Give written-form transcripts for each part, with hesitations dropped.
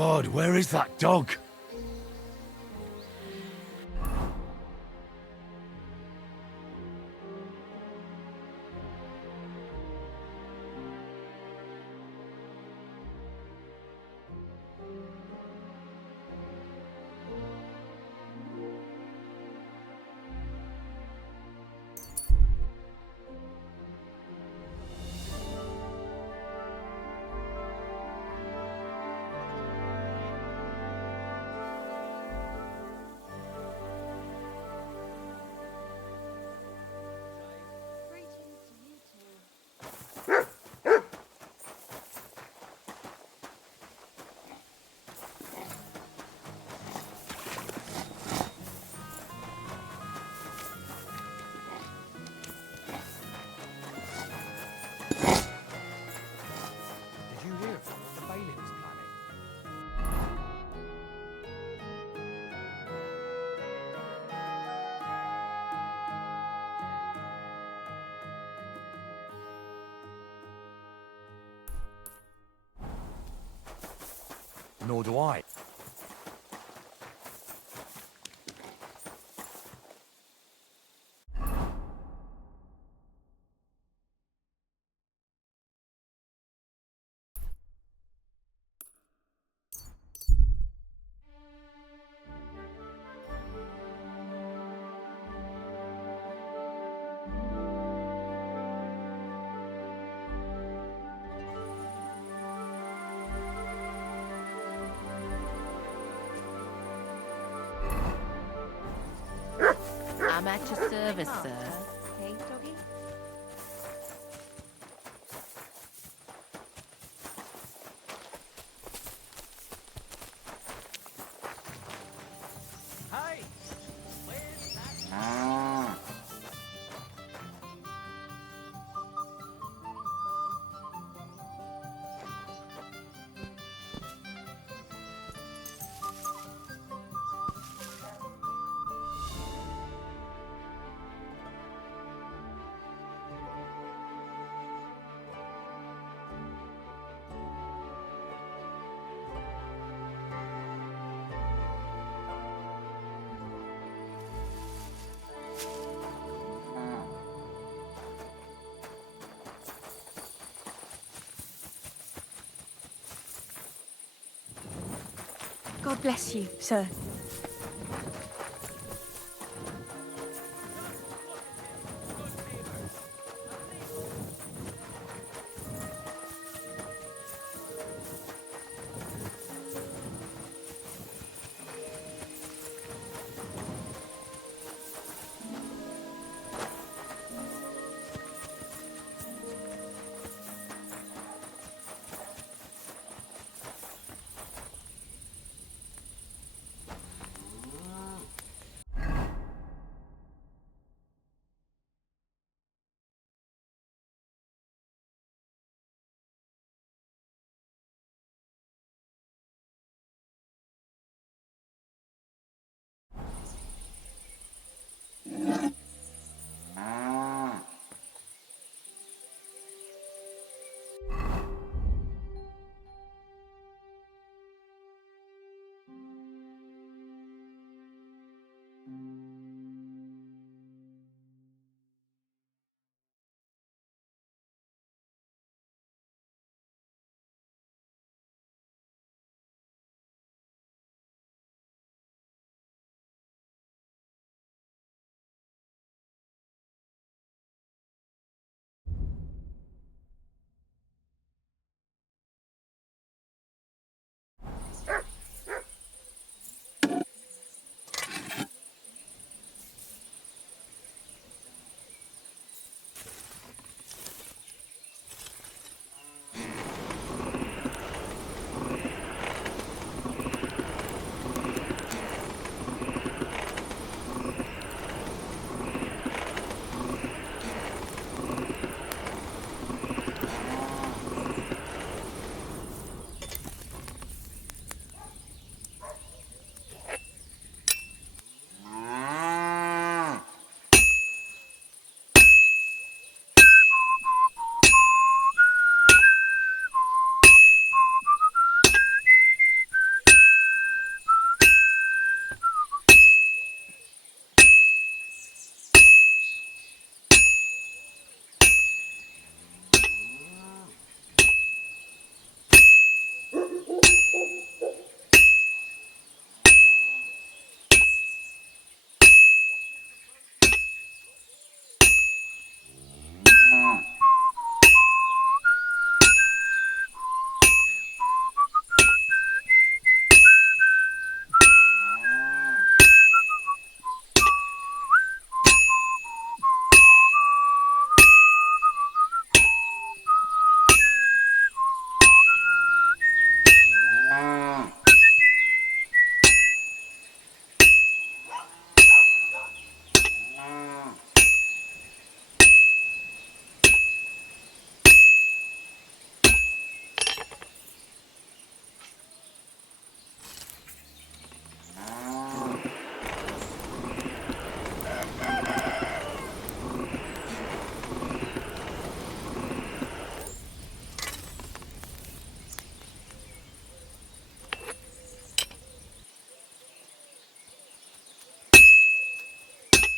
God, where is that dog? Did you hear from what the bailiff is planning? Nor do I. I'm at your service, sir. Hey, doggy? Hey! Where's that? God bless you, sir.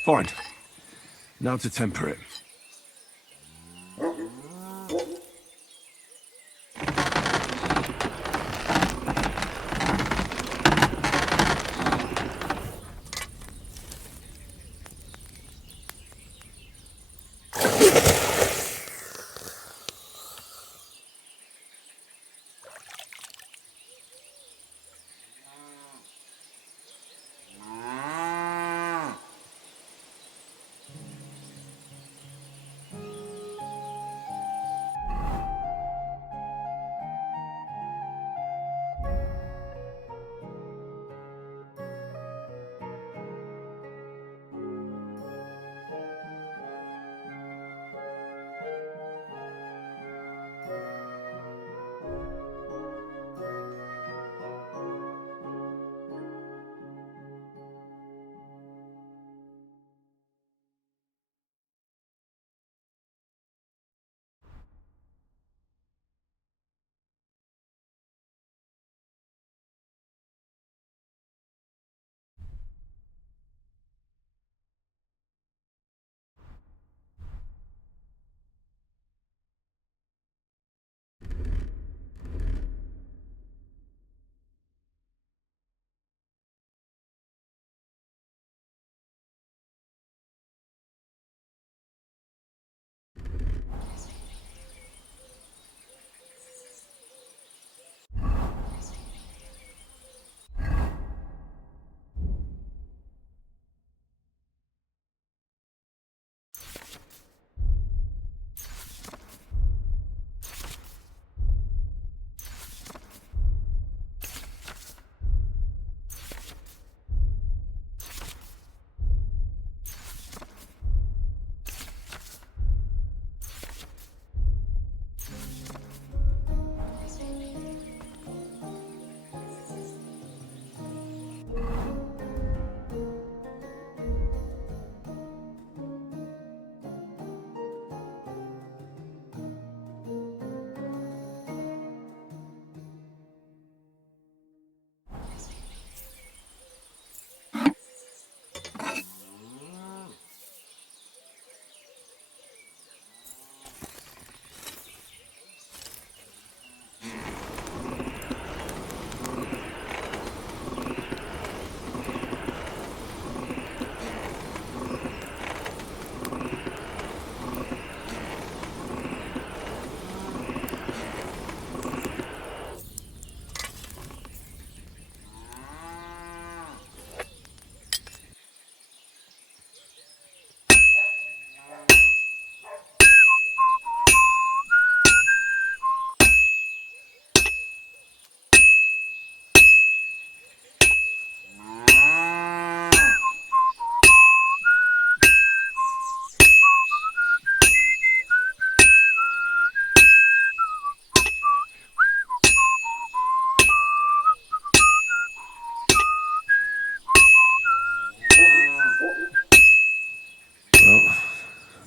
Fine. Now to temper it.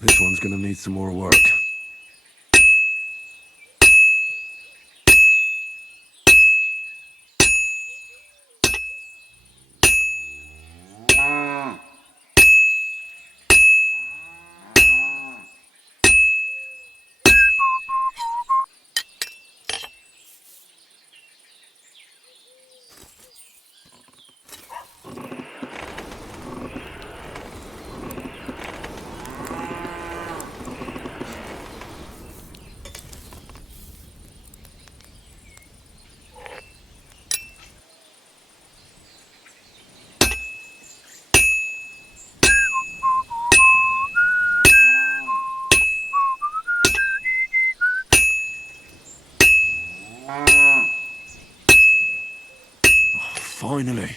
This one's gonna need some more work. Finally.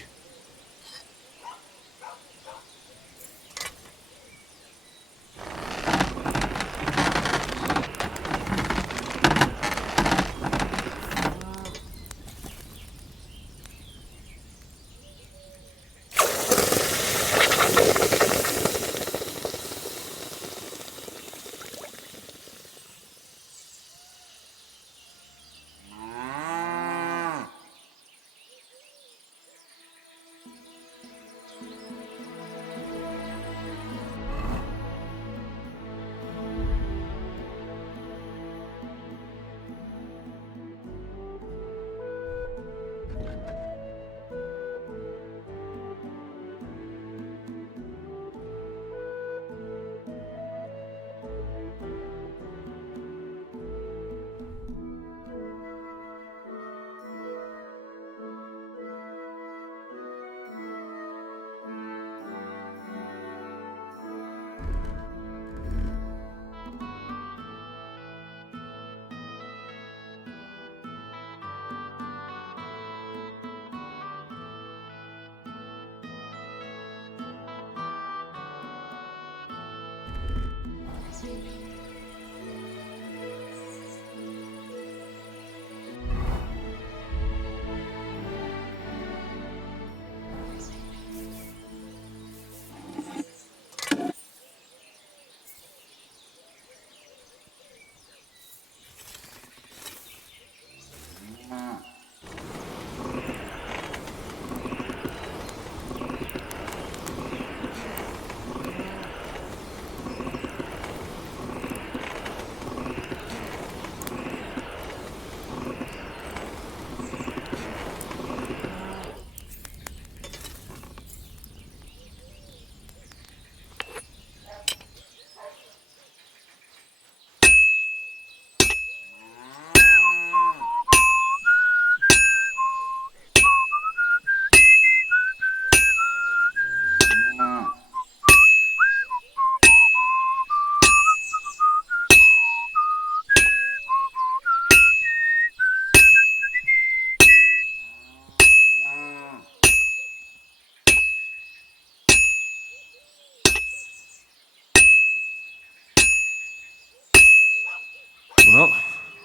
Well,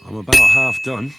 I'm about half done.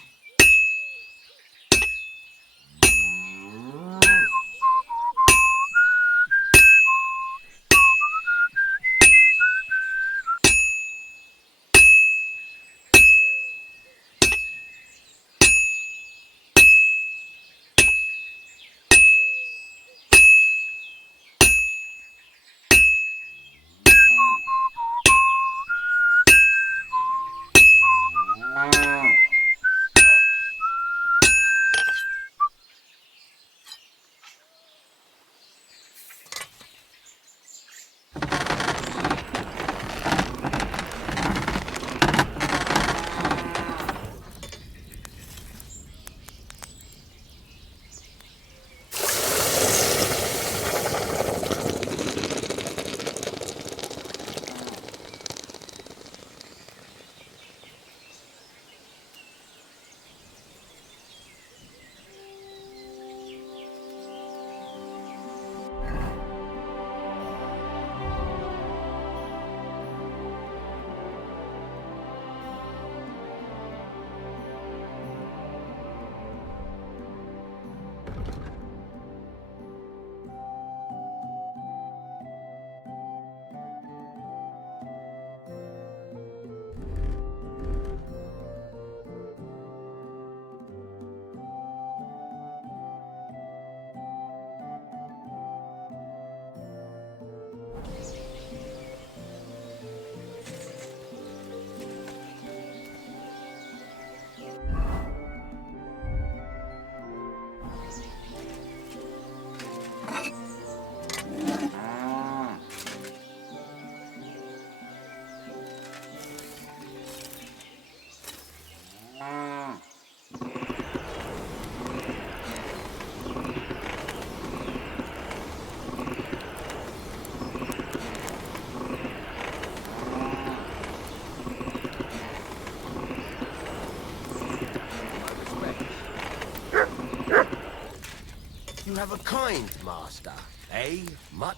You have a kind master, eh, mutt?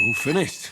All finished.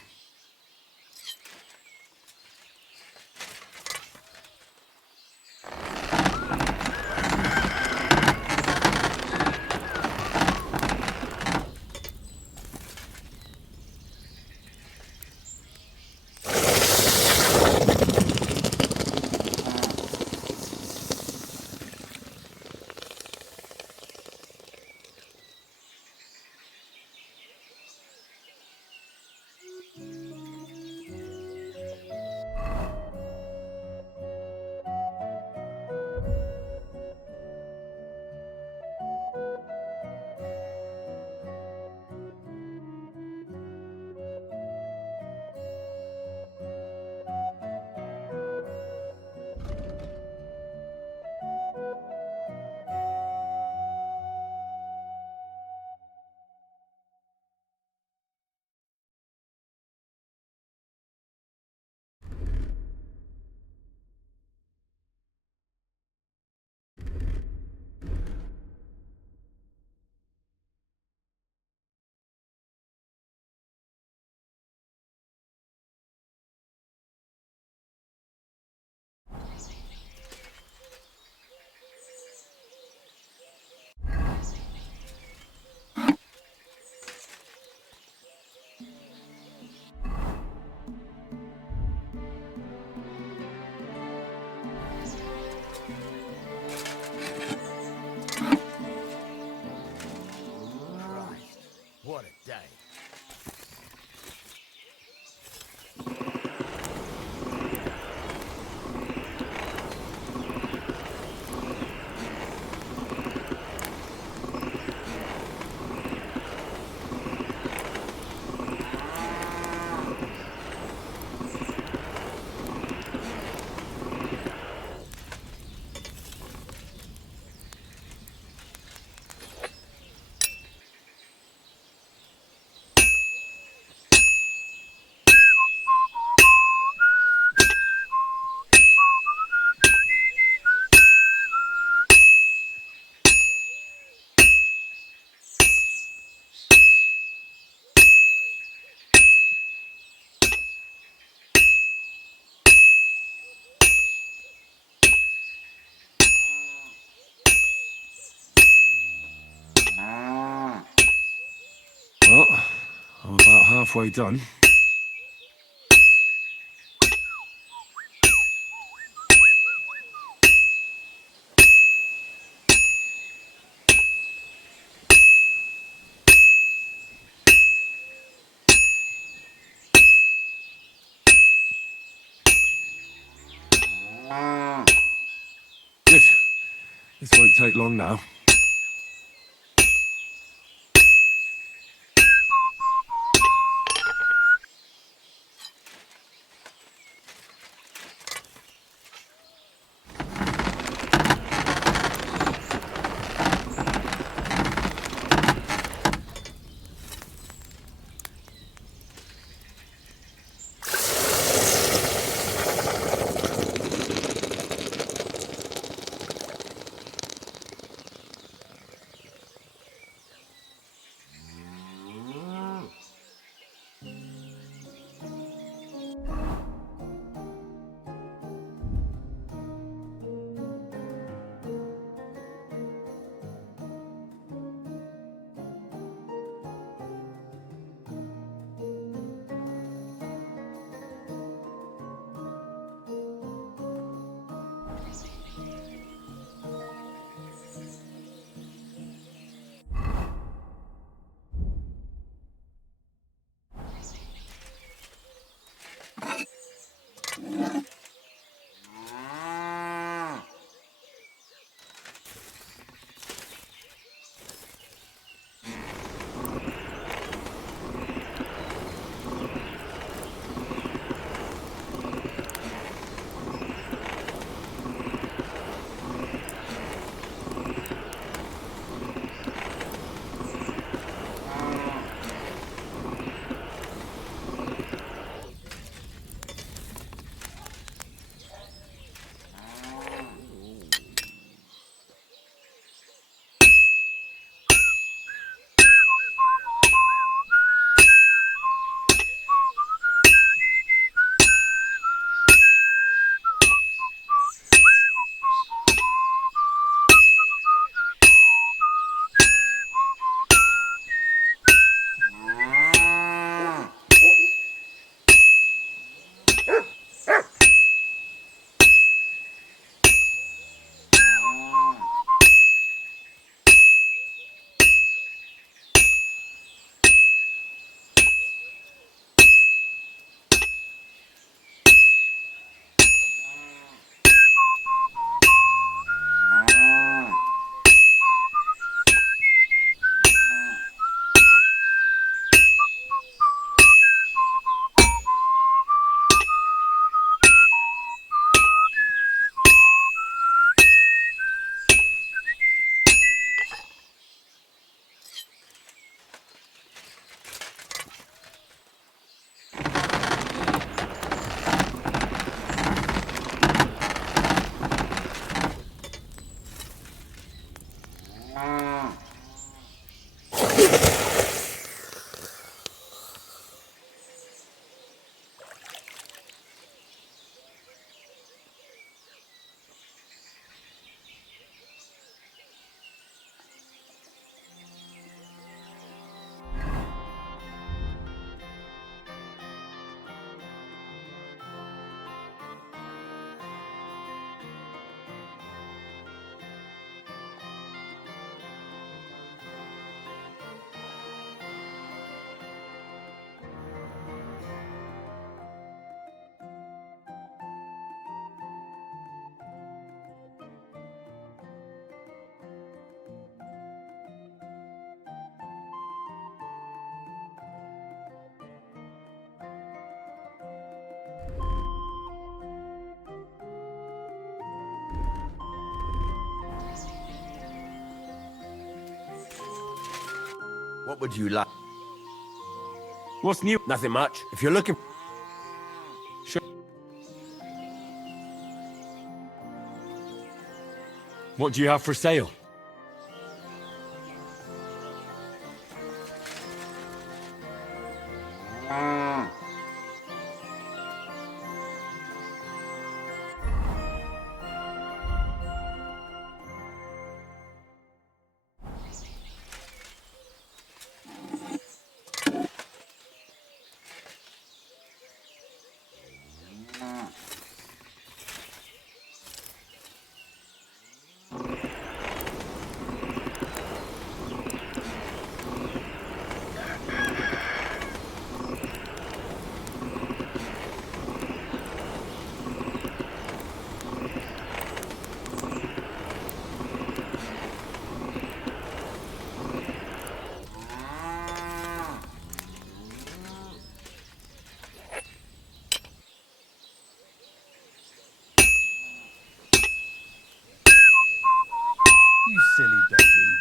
halfway done. Good. This won't take long now. What would you like? What's new? Nothing much. If you're looking... Sure. What do you have for sale? silly doggy.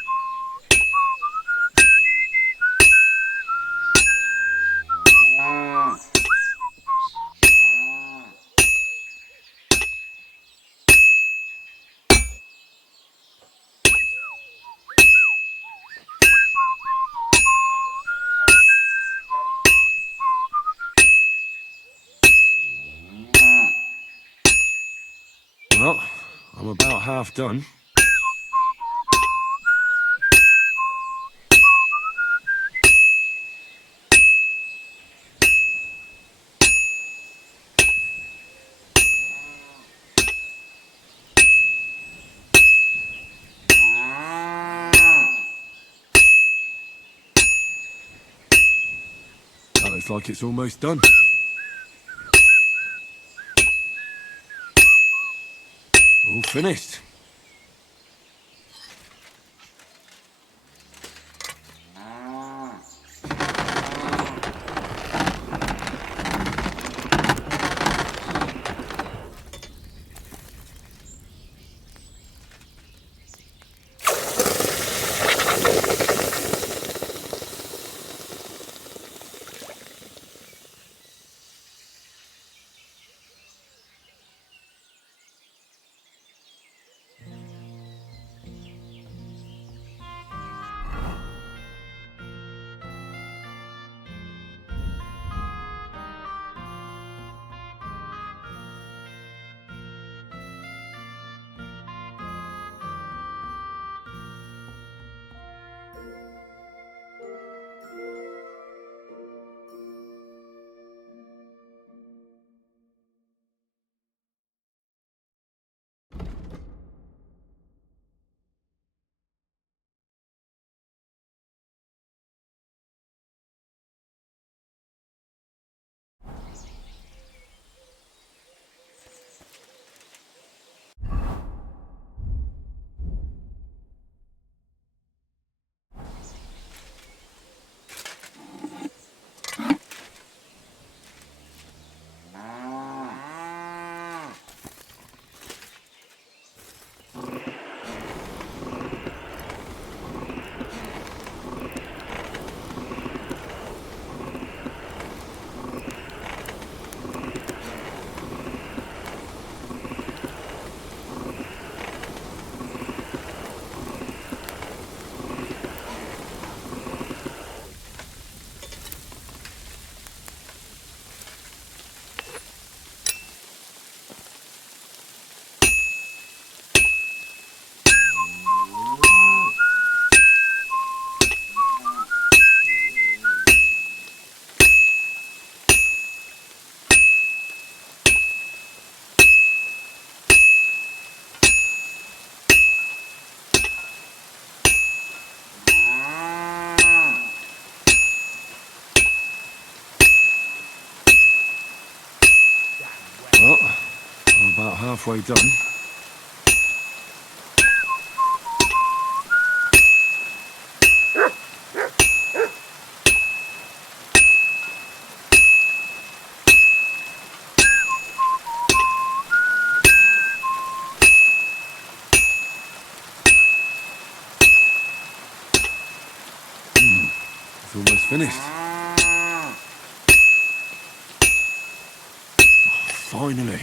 Well, I'm about half done. That looks like it's almost done. All finished. Well, I'm about halfway done. It's almost finished. Finally.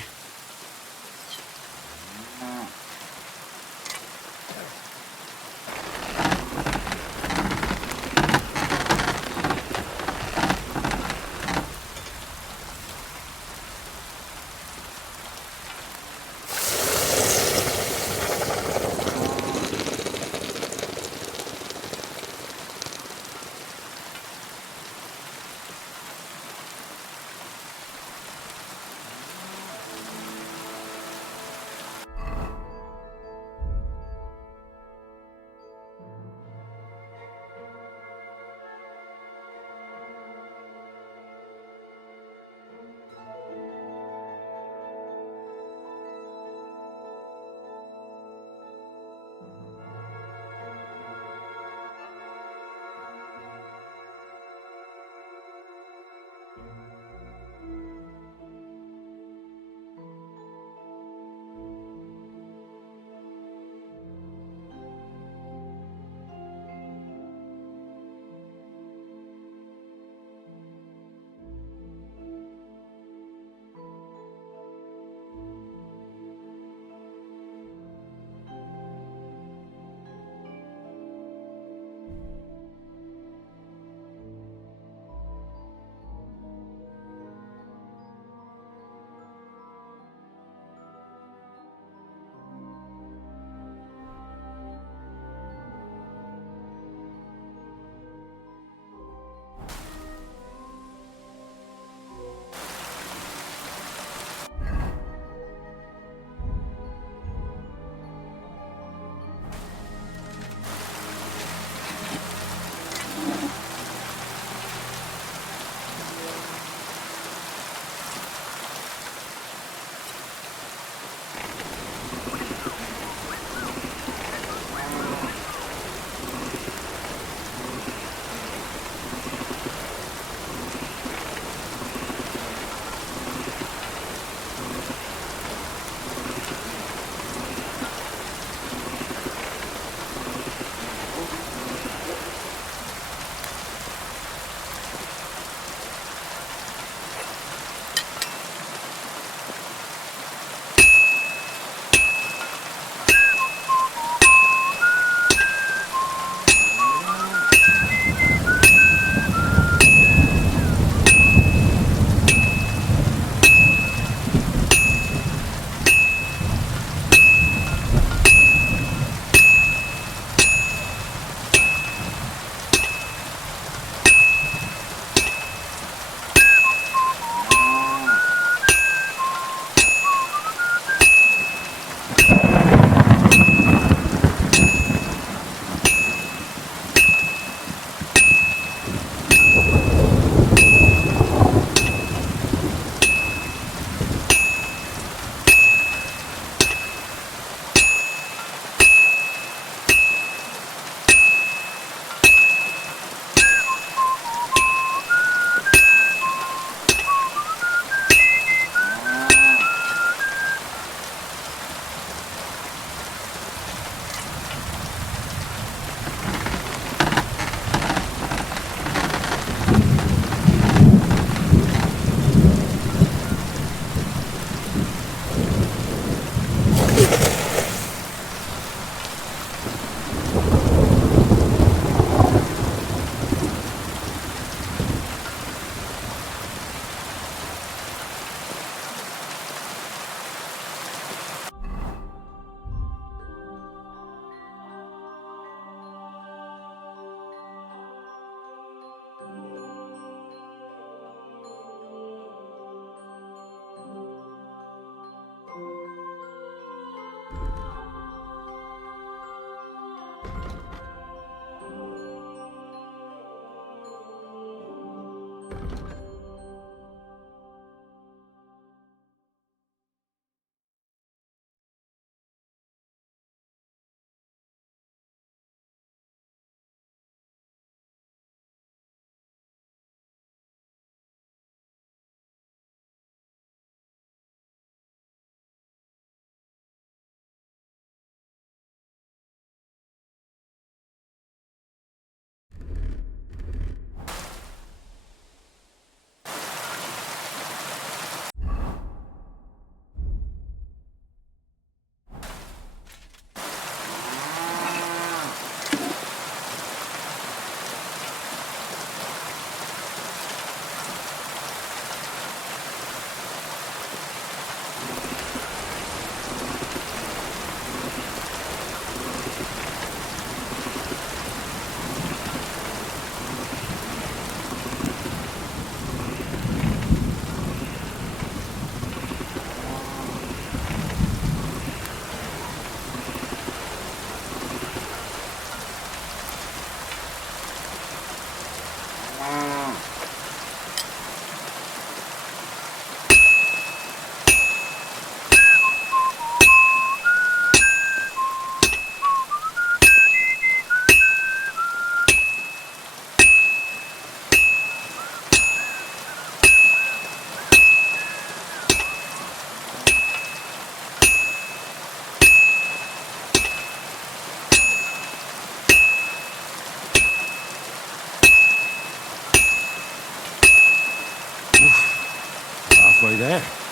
there.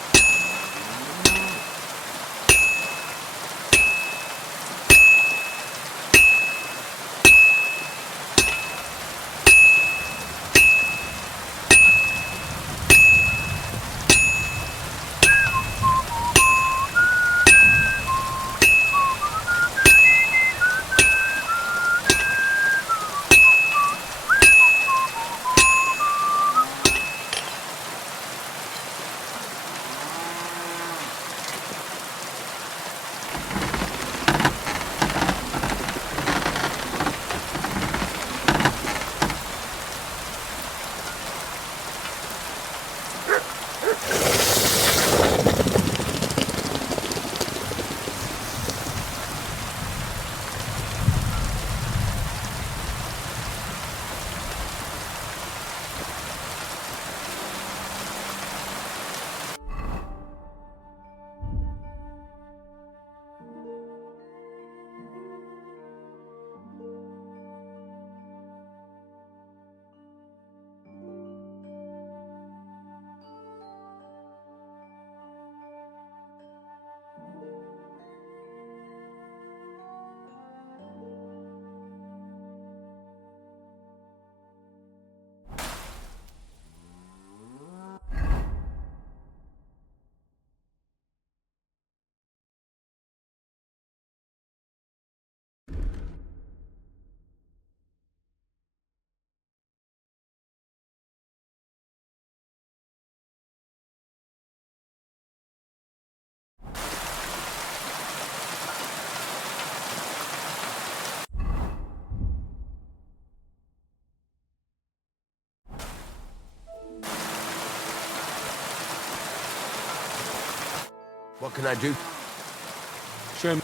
What can I do? Show me.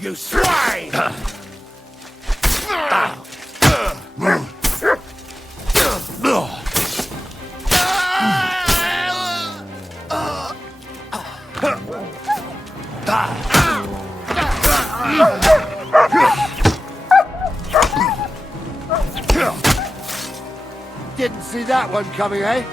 You swine! Didn't see that one coming, eh?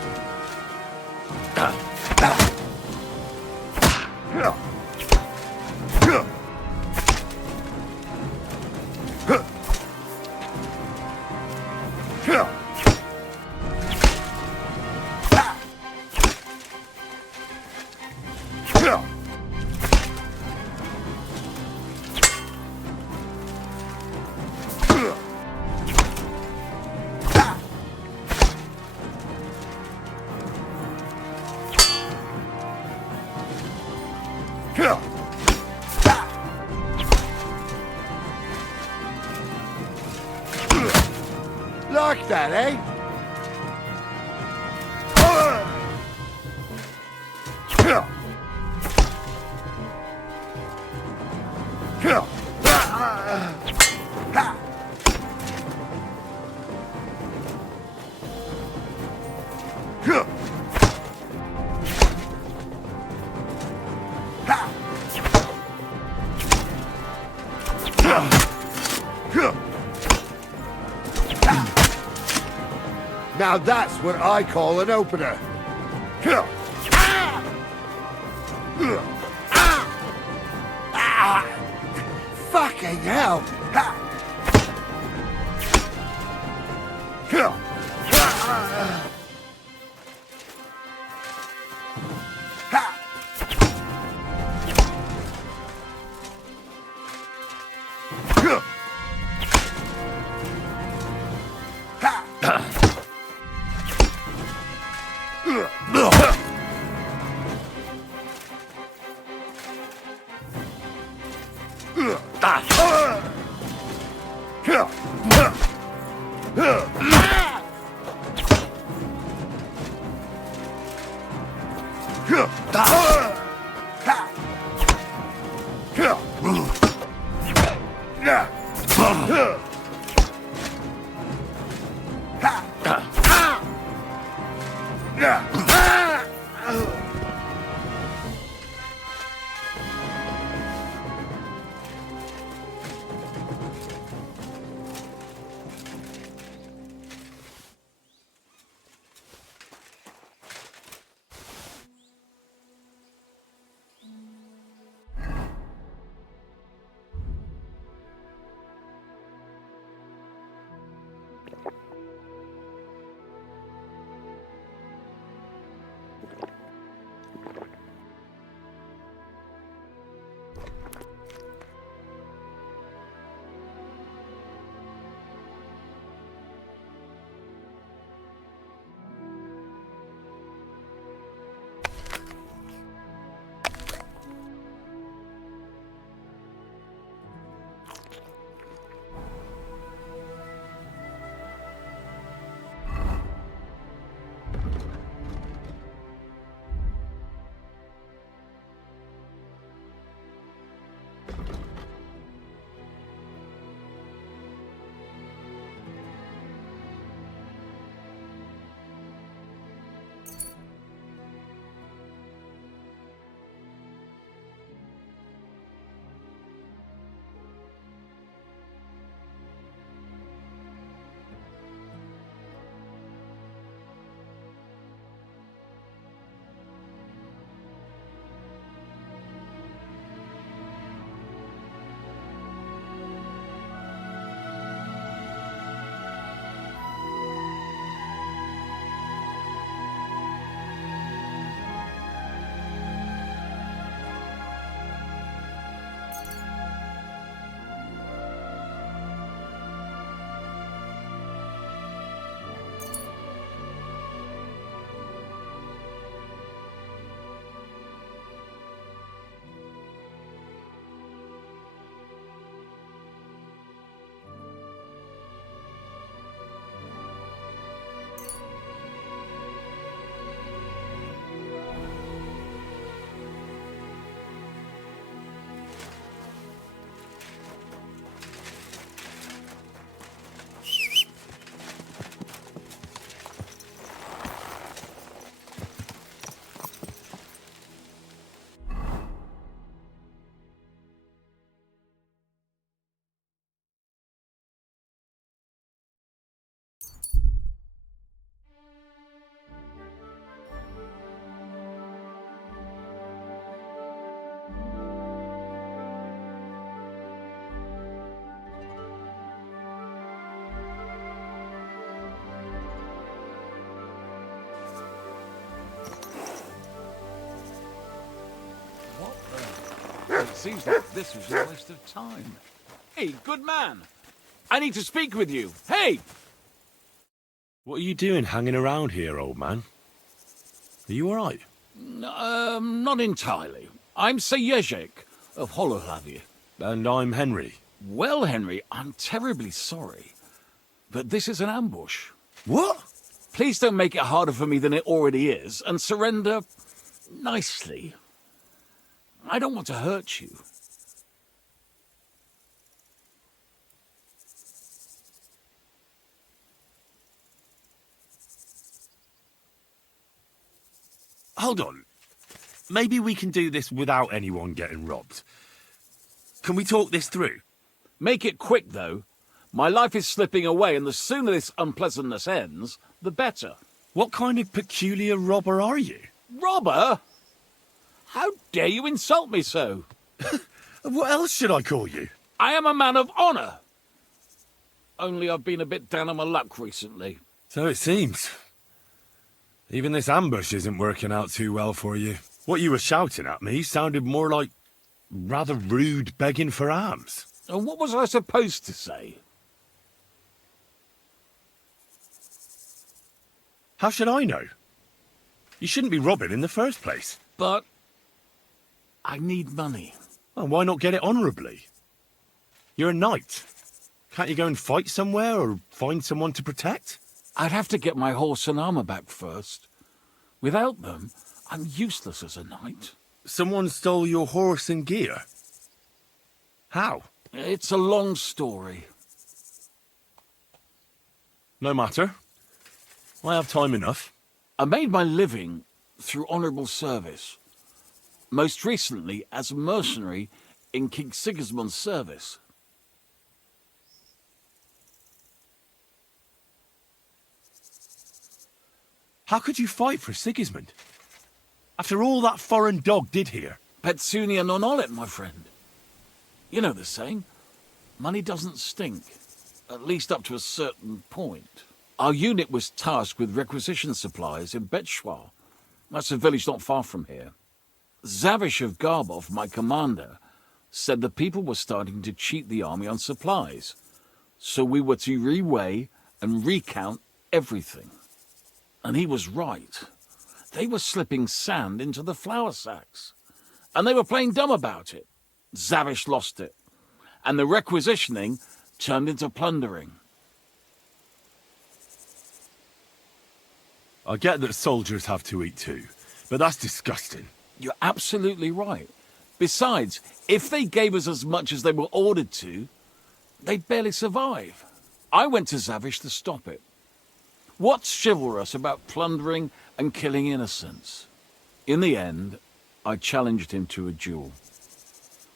Like that, eh? Now that's what I call an opener. Fucking hell! It seems like this was a waste of time. Hey, good man. I need to speak with you. Hey! What are you doing hanging around here, old man? Are you all right? Not entirely. I'm Saqueando of Honra. And I'm Henry. Well, Henry, I'm terribly sorry, but this is an ambush. What? Please don't make it harder for me than it already is, and surrender nicely. I don't want to hurt you. Hold on. Maybe we can do this without anyone getting robbed. Can we talk this through? Make it quick, though. My life is slipping away, and the sooner this unpleasantness ends, the better. What kind of peculiar robber are you? Robber? How dare you insult me so? What else should I call you? I am a man of honor. Only I've been a bit down on my luck recently. So it seems. Even this ambush isn't working out too well for you. What you were shouting at me sounded more like rather rude begging for alms. And what was I supposed to say? How should I know? You shouldn't be robbing in the first place. But I need money. Well, why not get it honourably? You're a knight. Can't you go and fight somewhere or find someone to protect? I'd have to get my horse and armor back first. Without them, I'm useless as a knight. Someone stole your horse and gear. How? It's a long story. No matter. I have time enough. I made my living through honourable service. Most recently as a mercenary in King Sigismund's service. How could you fight for Sigismund? After all that foreign dog did here? Petsunia non olet, my friend. You know the saying, money doesn't stink, at least up to a certain point. Our unit was tasked with requisition supplies in Betschwar. That's a village not far from here. Zavish of Garbov, my commander, said the people were starting to cheat the army on supplies, so we were to reweigh and recount everything. And he was right. They were slipping sand into the flour sacks, and they were playing dumb about it. Zavish lost it, and the requisitioning turned into plundering. I get that soldiers have to eat too, but that's disgusting. You're absolutely right. Besides, if they gave us as much as they were ordered to, they'd barely survive. I went to Zavish to stop it. What's chivalrous about plundering and killing innocents? In the end, I challenged him to a duel.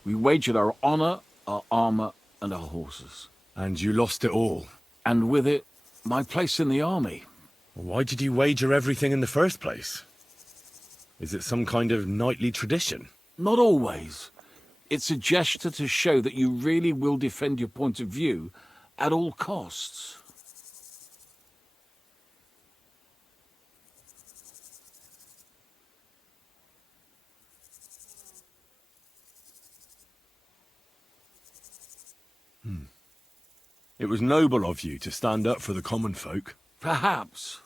We wagered our honor, our armor, and our horses. And you lost it all. And with it, my place in the army. Why did you wager everything in the first place? Is it some kind of knightly tradition? Not always. It's a gesture to show that you really will defend your point of view at all costs. It was noble of you to stand up for the common folk. Perhaps.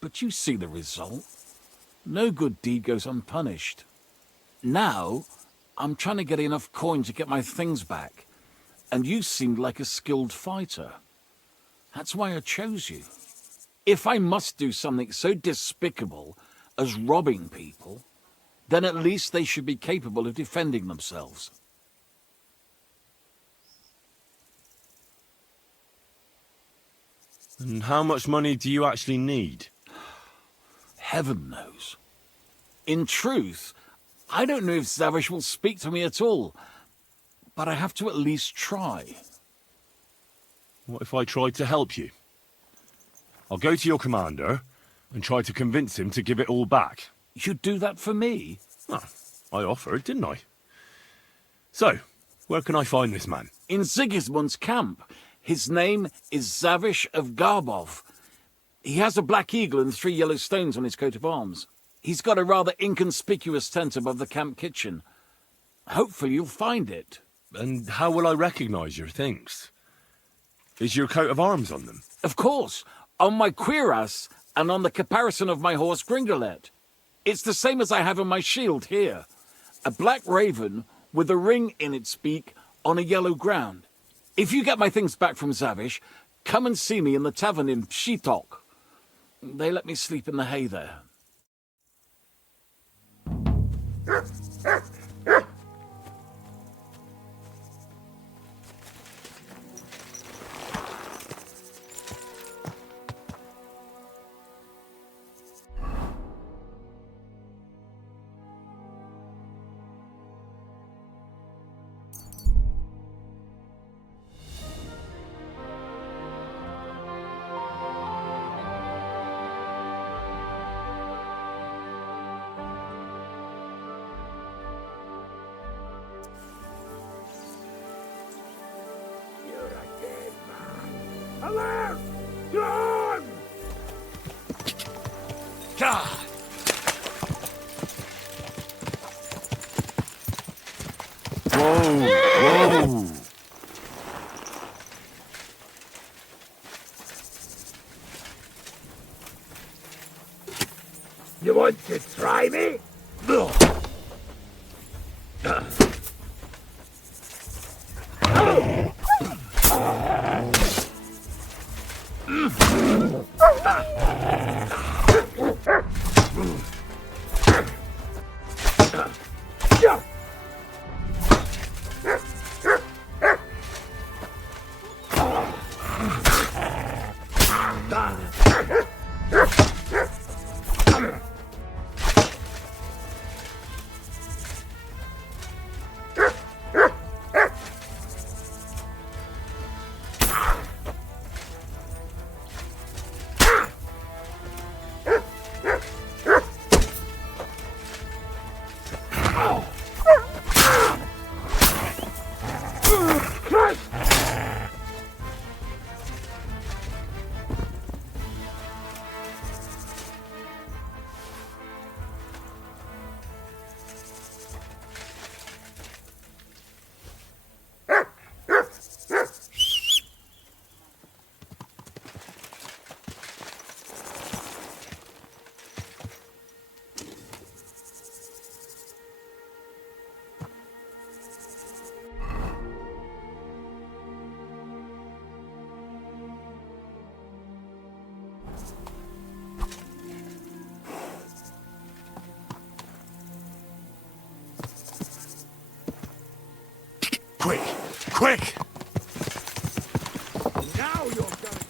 But you see the result. No good deed goes unpunished. Now, I'm trying to get enough coin to get my things back, and you seemed like a skilled fighter. That's why I chose you. If I must do something so despicable as robbing people, then at least they should be capable of defending themselves. And how much money do you actually need? Heaven knows. In truth, I don't know if Zavish will speak to me at all, but I have to at least try. What if I tried to help you? I'll go to your commander and try to convince him to give it all back. You'd do that for me? Ah, I offered, didn't I? So, where can I find this man? In Sigismund's camp. His name is Zavish of Garbov. He has a black eagle and 3 yellow stones on his coat of arms. He's got a rather inconspicuous tent above the camp kitchen. Hopefully you'll find it. And how will I recognize your things? Is your coat of arms on them? Of course, on my cuirass and on the caparison of my horse Gringolet. It's the same as I have on my shield here. A black raven with a ring in its beak on a yellow ground. If you get my things back from Zavish, come and see me in the tavern in Pshitok. They let me sleep in the hay there. Whoa! Whoa! You want to try me? Quick! Quick! Now you're going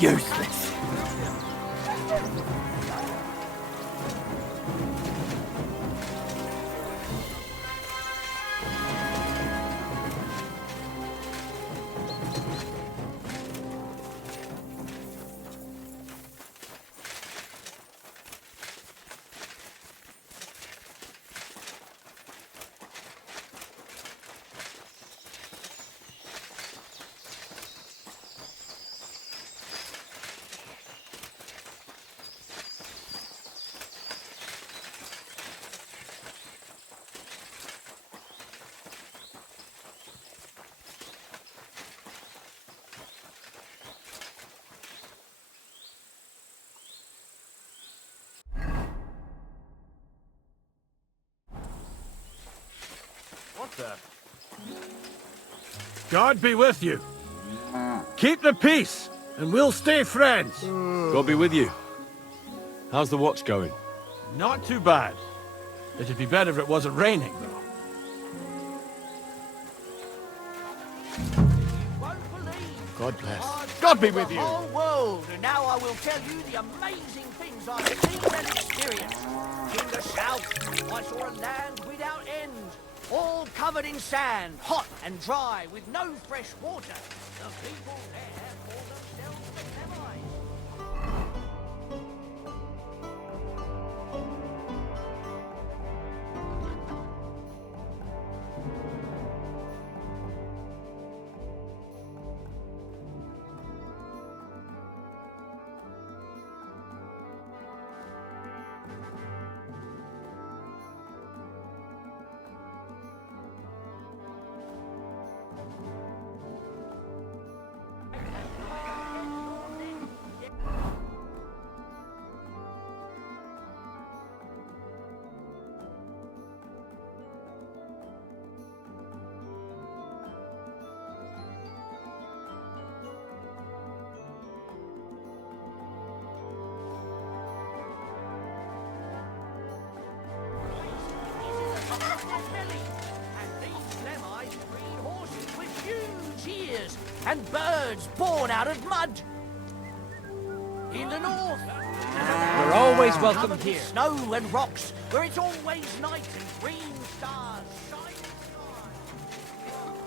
Useless. What the? God be with you. Keep the peace, and we'll stay friends. God be with you. How's the watch going? Not too bad. It'd be better if it wasn't raining, though. Won't believe. God bless. I've God be traveled with the you. whole world, and now I will tell you the amazing things I've seen and experienced. In the south, I saw a land without end, all covered in sand, hot and dry, with no fresh water. The people there call themselves the Lemites. And birds born out of mud. In the north, We're always welcome covered here. with snow and rocks, where it's always night and green stars shine in the sky.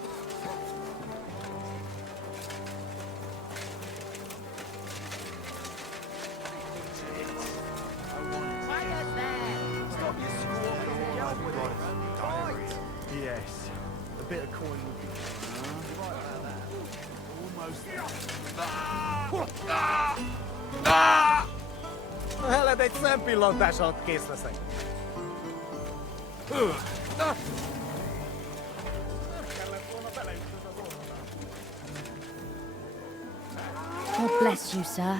Wait a there. Stop your squawking. Yes. The bit of coin would be right about that. Almost. Hele teid sämpillä on tässä oot kislassa. God bless you, sir.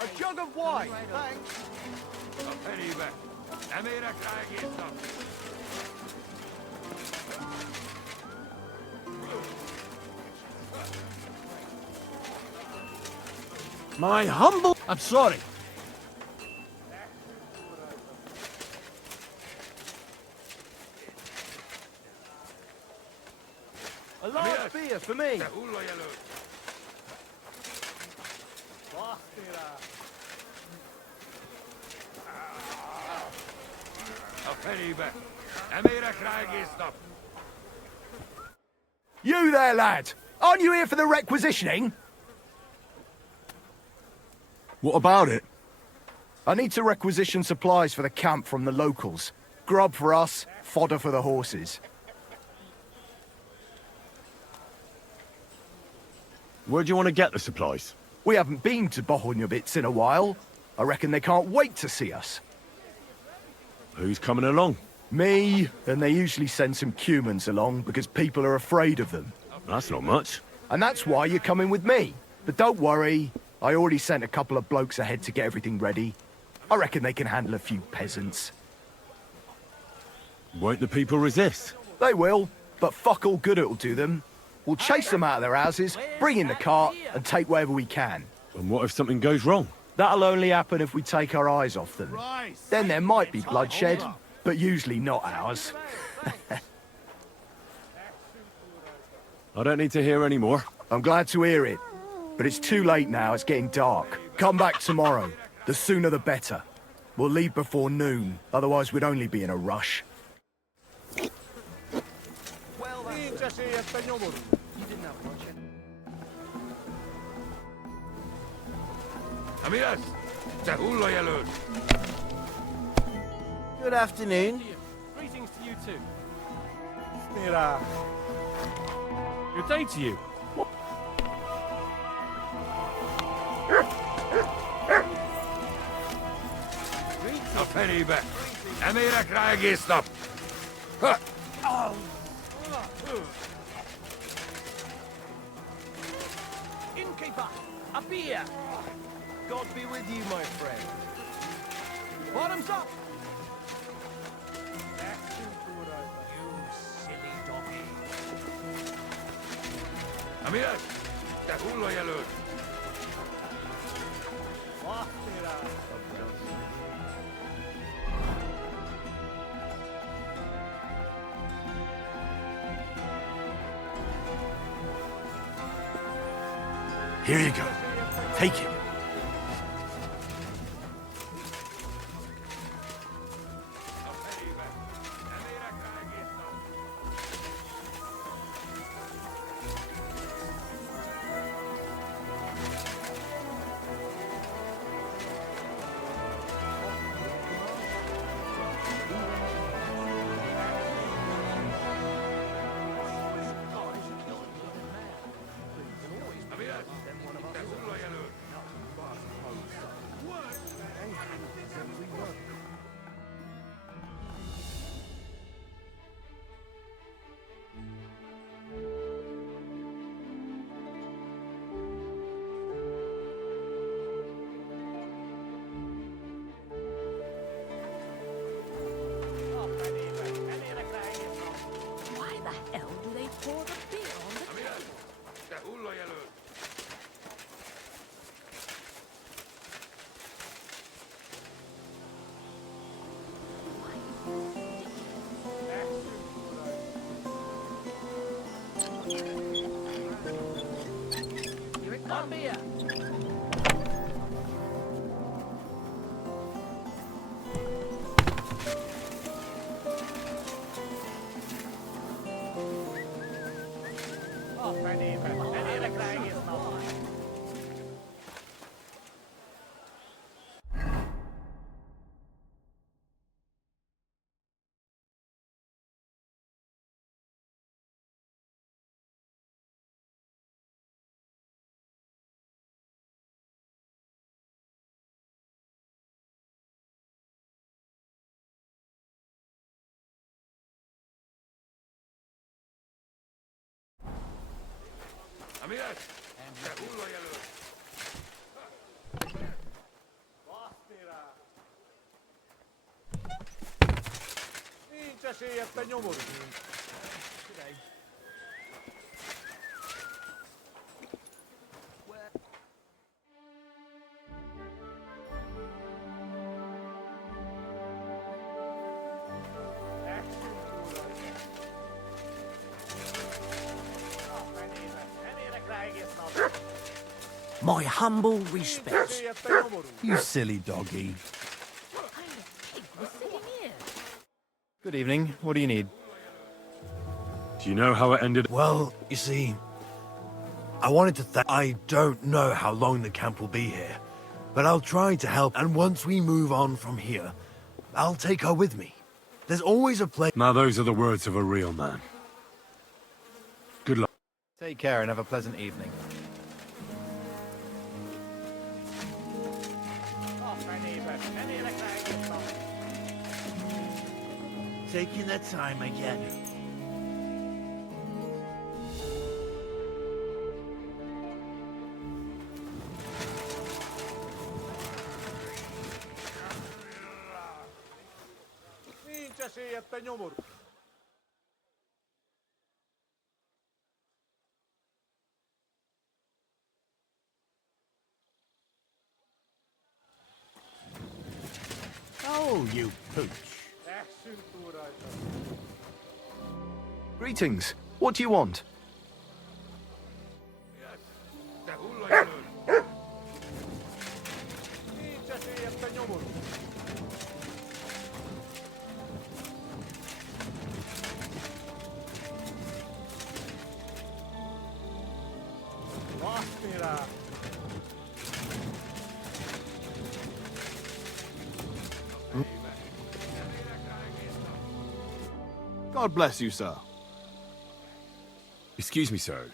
A jug of wine, thanks. My humble... I'm sorry. A large beer for me. You there, lad! Aren't you here for the requisitioning? What about it? I need to requisition supplies for the camp from the locals. Grub for us, fodder for the horses. Where do you want to get the supplies? We haven't been to Bohonyovitz in a while. I reckon they can't wait to see us. Who's coming along? Me, and they usually send some humans along because people are afraid of them. That's not much. And that's why you're coming with me. But don't worry, I already sent a couple of blokes ahead to get everything ready. I reckon they can handle a few peasants. Won't the people resist? They will, but fuck all good it'll do them. We'll chase them out of their houses, bring in the cart, and take whatever we can. And what if something goes wrong? That'll only happen if we take our eyes off them. Then there might be bloodshed, but usually not ours. I don't need to hear any more. I'm glad to hear it, but it's too late now, it's getting dark. Come back tomorrow. The sooner the better. We'll leave before noon, otherwise we'd only be in a rush. Good afternoon. Greetings to you too. Mira. Good day to you. Innkeeper, a beer. God be with you, my friend. Bottoms up. Here you go. Take it. My humble respects. You silly doggy. We're sitting here. Good evening. What do you need? Do you know how it ended? Well, you see, I wanted to I don't know how long the camp will be here, but I'll try to help, and once we move on from here, I'll take her with me. There's always a place. Now those are the words of a real man. Good luck. Take care and have a pleasant evening. Taking their time again. Oh, you pooch. Greetings. What do you want? God bless you, sir. Excuse me, sir.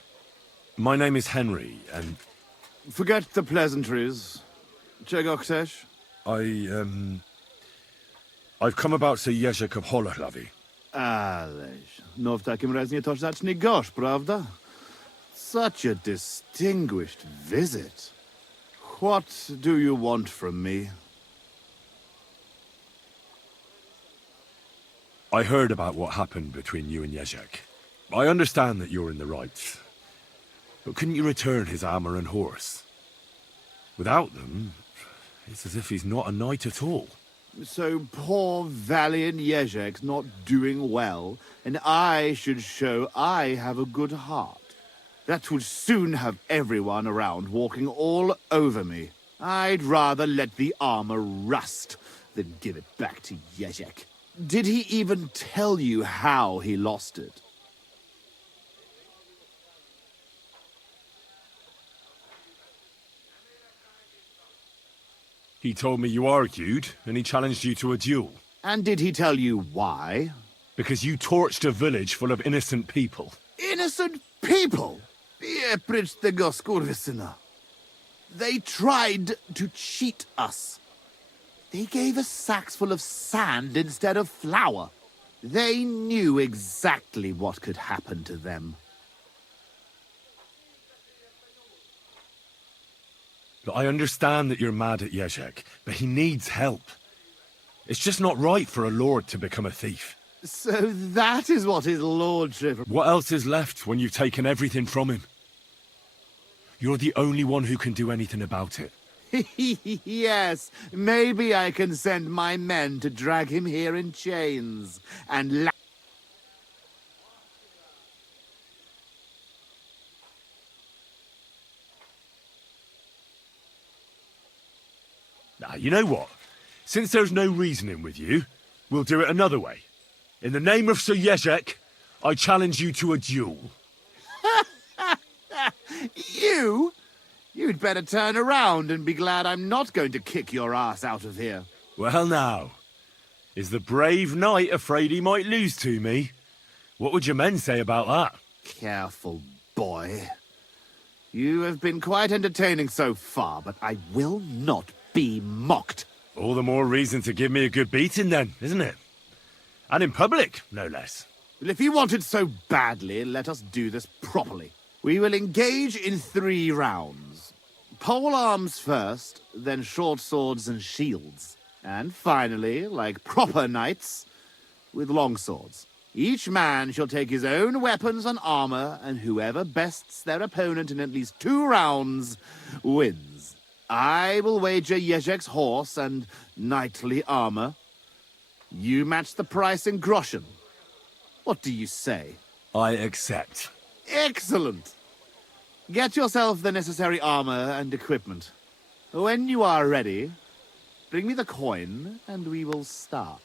My name is Henry, and Forget the pleasantries. Czego chcesz? I've come about Sir Jerzek of Honra. Ależ, no w takim razie to zacznij gorzh, prawda? Such a distinguished visit. What do you want from me? I heard about what happened between you and Jerzek. I understand that you're in the right. But couldn't you return his armor and horse? Without them, it's as if he's not a knight at all. So poor valiant Jerzek's not doing well, and I should show I have a good heart. That would soon have everyone around walking all over me. I'd rather let the armor rust than give it back to Jerzek. Did he even tell you how he lost it? He told me you argued, and he challenged you to a duel. And did he tell you why? Because you torched a village full of innocent people. Innocent people? Precz tego skurwysyna. They tried to cheat us. They gave us sacks full of sand instead of flour. They knew exactly what could happen to them. But I understand that you're mad at Jerzek, but he needs help. It's just not right for a lord to become a thief. So that is what his lordship... What else is left when you've taken everything from him? You're the only one who can do anything about it. Yes, maybe I can send my men to drag him here in chains and Now, you know what? Since there's no reasoning with you, we'll do it another way. In the name of Sir Jerzek, I challenge you to a duel. You? You'd better turn around and be glad I'm not going to kick your ass out of here. Well now, is the brave knight afraid he might lose to me? What would your men say about that? Careful, boy. You have been quite entertaining so far, but I will not be mocked. All the more reason to give me a good beating then, isn't it? And in public, no less. Well, if you want it so badly, let us do this properly. We will engage in 3 rounds. Pole arms first, then short swords and shields. And finally, like proper knights, with long swords. Each man shall take his own weapons and armor, and whoever bests their opponent in at least 2 rounds wins. I will wager Jezek's horse and knightly armor. You match the price in groschen. What do you say? I accept. Excellent! Get yourself the necessary armor and equipment. When you are ready, bring me the coin, and we will start.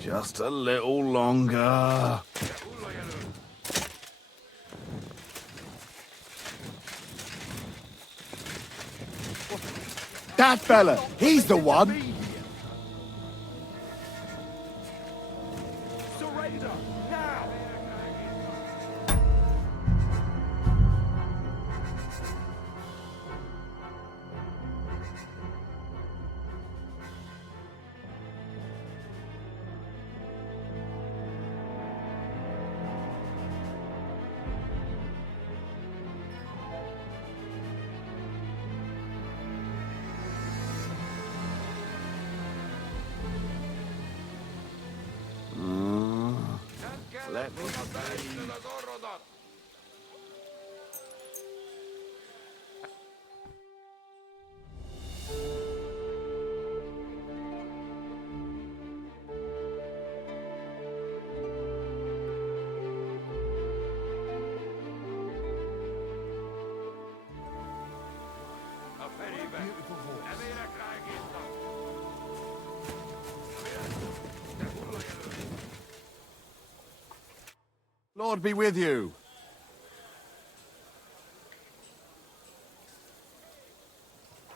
Just a little longer. That fella, he's the one. Surrender, now! Let me Lord be with you.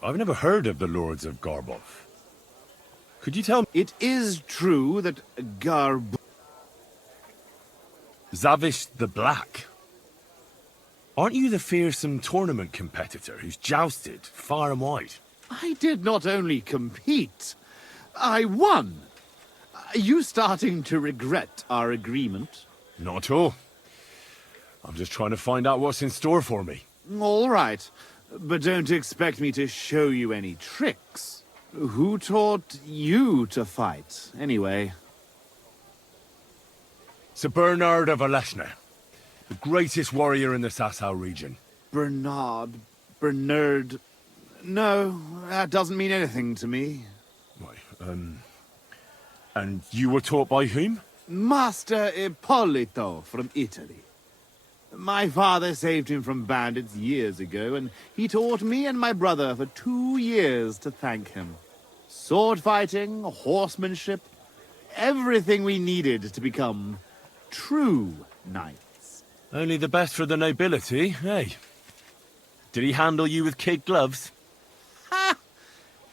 I've never heard of the Lords of Garbov. Could you tell me? It is true that Zavish the Black. Aren't you the fearsome tournament competitor who's jousted far and wide? I did not only compete, I won. Are you starting to regret our agreement? Not at all. I'm just trying to find out what's in store for me. All right, but don't expect me to show you any tricks. Who taught you to fight, anyway? Sir Bernard of Aleshna, the greatest warrior in the Sasau region. Bernard. No, that doesn't mean anything to me. Right, and you were taught by whom? Master Ippolito from Italy. My father saved him from bandits years ago, and he taught me and my brother for 2 years to thank him. Sword fighting, horsemanship, everything we needed to become true knights. Only the best for the nobility, hey? Did he handle you with kid gloves? Ha!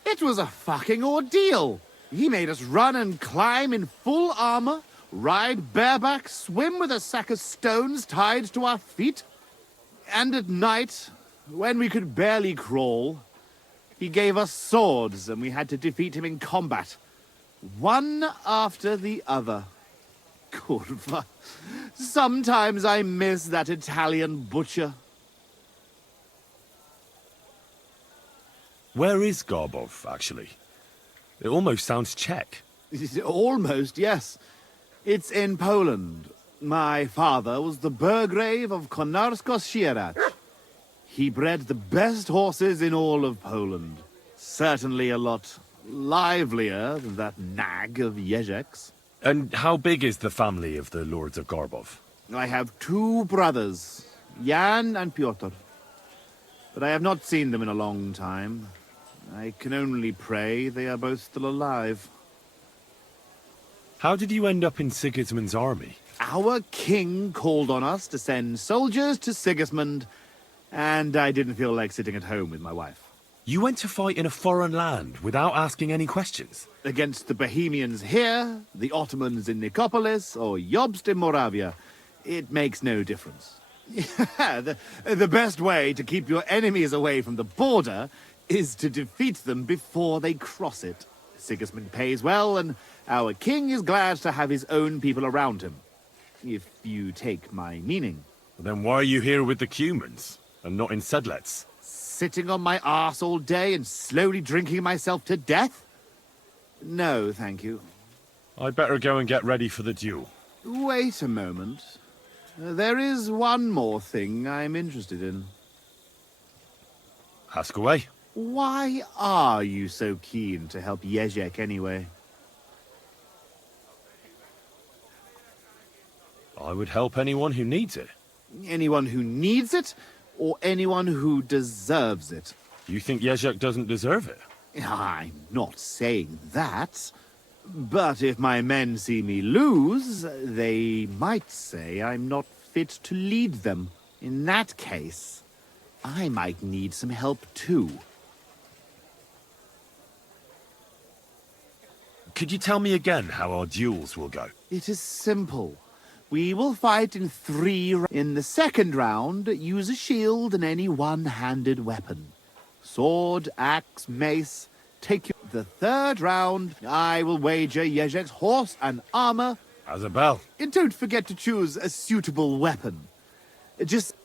It was a fucking ordeal. He made us run and climb in full armor, ride bareback, swim with a sack of stones tied to our feet. And at night, when we could barely crawl, he gave us swords and we had to defeat him in combat. One after the other. Curva. Sometimes I miss that Italian butcher. Where is Garbov, actually? It almost sounds Czech. Almost, yes. It's in Poland. My father was the Burgrave of Konarsko-Sierać. He bred the best horses in all of Poland. Certainly a lot livelier than that nag of Ježek's. And how big is the family of the Lords of Garbov? I have two brothers, Jan and Pyotr. But I have not seen them in a long time. I can only pray they are both still alive. How did you end up in Sigismund's army? Our king called on us to send soldiers to Sigismund, and I didn't feel like sitting at home with my wife. You went to fight in a foreign land without asking any questions? Against the Bohemians here, the Ottomans in Nicopolis, or Jobst in Moravia, it makes no difference. The best way to keep your enemies away from the border is to defeat them before they cross it. Sigismund pays well, and our king is glad to have his own people around him. If you take my meaning. Then why are you here with the Cumans, and not in Sedlets? Sitting on my arse all day and slowly drinking myself to death? No, thank you. I'd better go and get ready for the duel. Wait a moment. There is one more thing I'm interested in. Ask away. Why are you so keen to help Ježek anyway? I would help anyone who needs it. Anyone who needs it, or anyone who deserves it? You think Ježek doesn't deserve it? I'm not saying that. But if my men see me lose, they might say I'm not fit to lead them. In that case, I might need some help too. Could you tell me again how our duels will go? It is simple. We will fight in 3 In the second round, use a shield and any one-handed weapon. Sword, axe, mace. Take your... The third round, I will wager Ježek's horse and armor. As a bell. And don't forget to choose a suitable weapon. Just...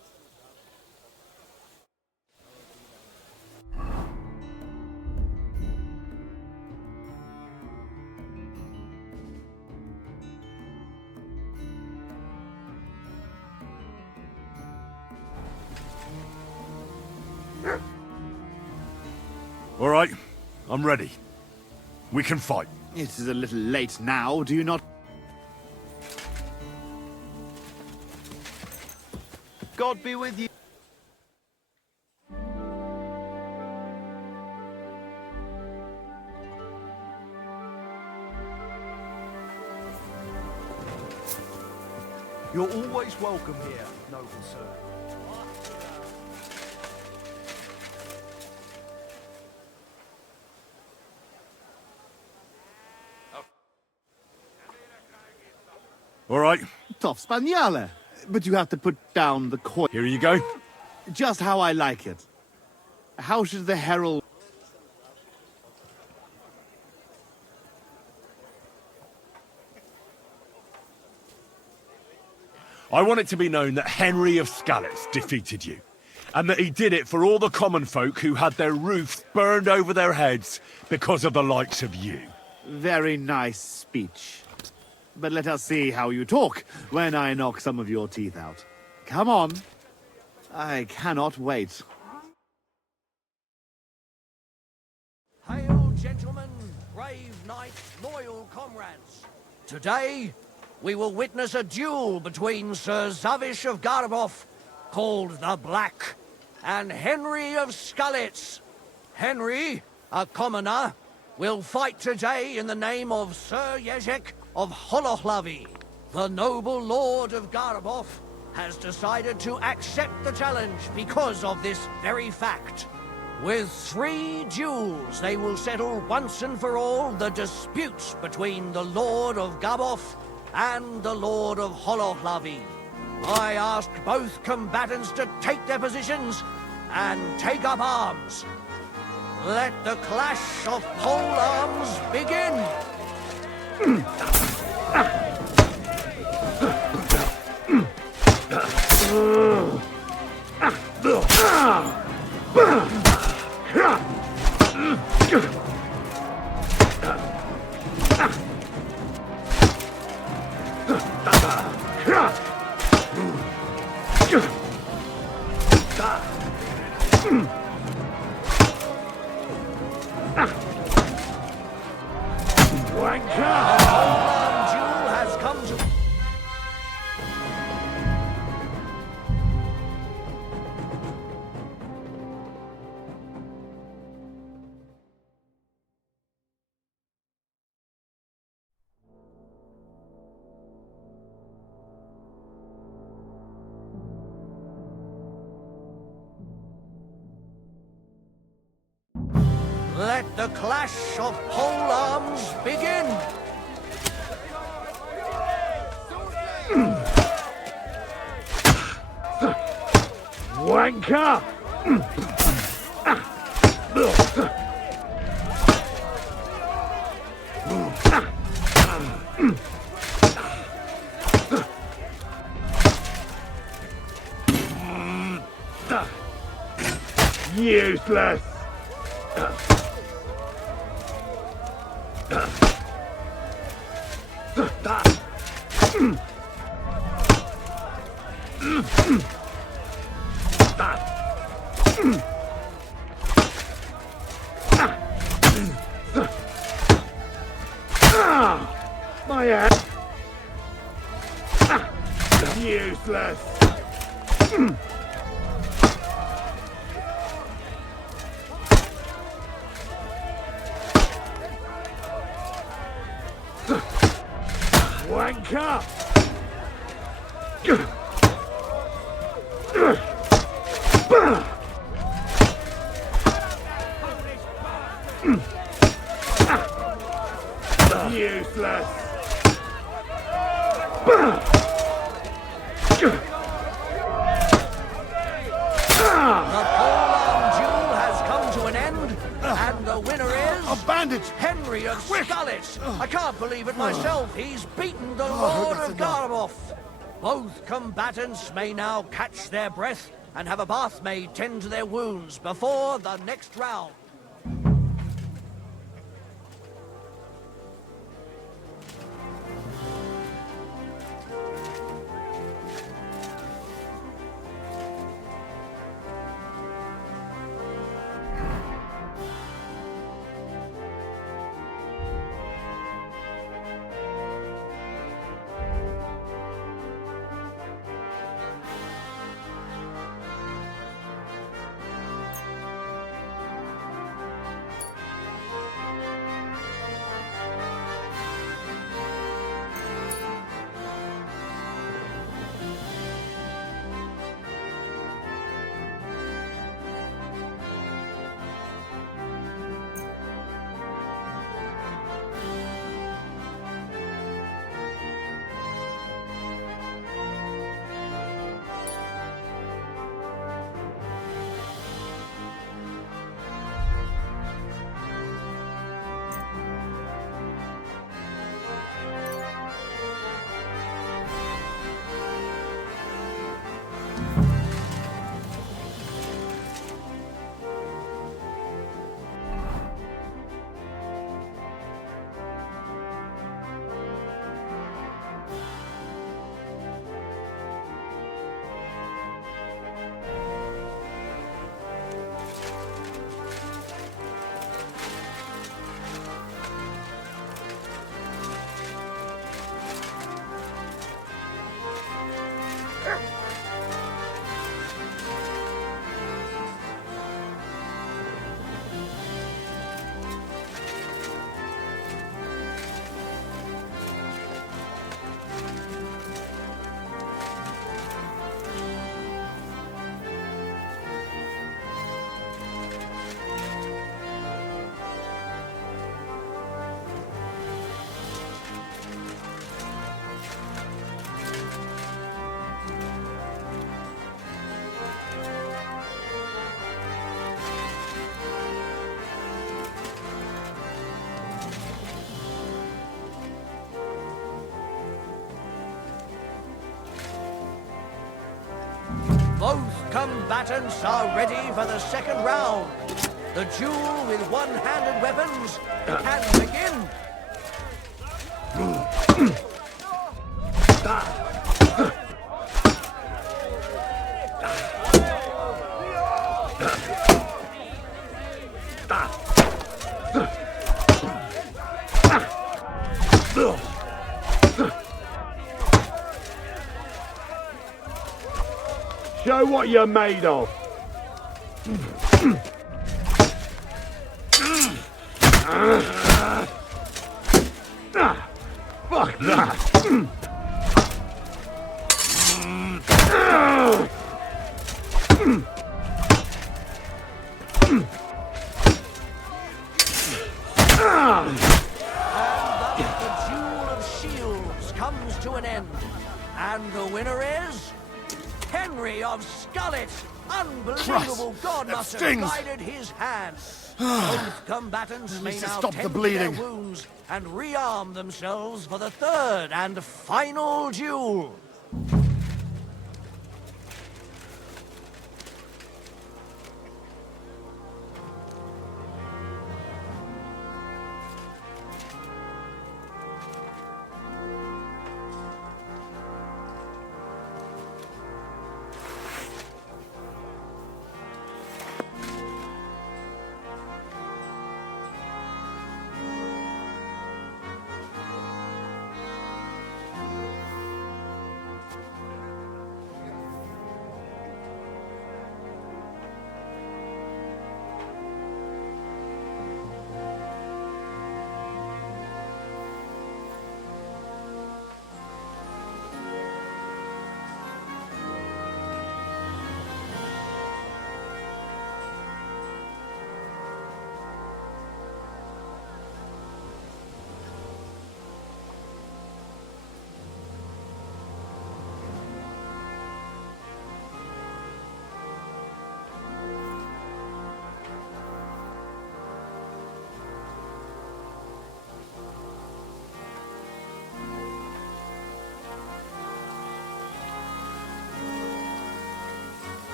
All right, I'm ready. We can fight. It is a little late now, do you not? God be with you. You're always welcome here, noble sir. All right. Tough Spaniale. But you have to put down the coin. Here you go. Just how I like it. How should the herald... I want it to be known that Henry of Skalitz defeated you. And that he did it for all the common folk who had their roofs burned over their heads because of the likes of you. Very nice speech. But let us see how you talk when I knock some of your teeth out. Come on. I cannot wait. Hail, gentlemen, brave knights, loyal comrades. Today, we will witness a duel between Sir Zavish of Garbov, called the Black, and Henry of Skalitz. Henry, a commoner, will fight today in the name of Sir Ježek of Holohlavi. The noble lord of Garbov has decided to accept the challenge because of this very fact. With 3 duels, they will settle once and for all the disputes between the Lord of Garbov and the Lord of Holohlavi. I ask both combatants to take their positions and take up arms. Let the clash of pole arms begin! Wanker! The polearm duel has come to... Let the clash of polearms begin! Wanker! Useless! My head! Useless! Wanker! Useless! The polearm duel has come to an end, and the winner is... A bandage! Henry of Scarlet! I can't believe it myself. He's beaten the Lord of Garboff. Both combatants may now catch their breath and have a bath maid tend to their wounds before the next round. Both combatants are ready for the second round. The duel with one-handed weapons can begin. Show what you're made of. Fuck that. Comes to an end, and the winner is Henry of Skullet. Unbelievable! God must have guided his hand. Both combatants may now stop tend the to bleeding. their wounds and rearm themselves for the third and final duel.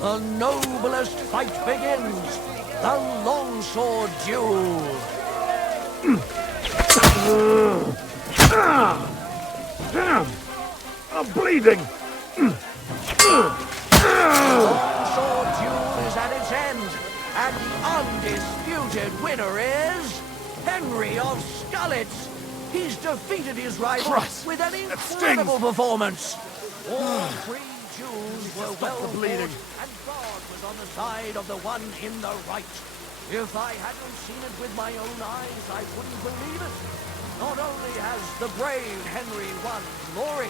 The noblest fight begins. The longsword duel. I'm bleeding. Longsword duel is at its end, and the undisputed winner is Henry of Skullet. He's defeated his rival with an incredible performance. All three duels were well fought, and God was on the side of the one in the right. If I hadn't seen it with my own eyes, I wouldn't believe it. Not only has the brave Henry won glory,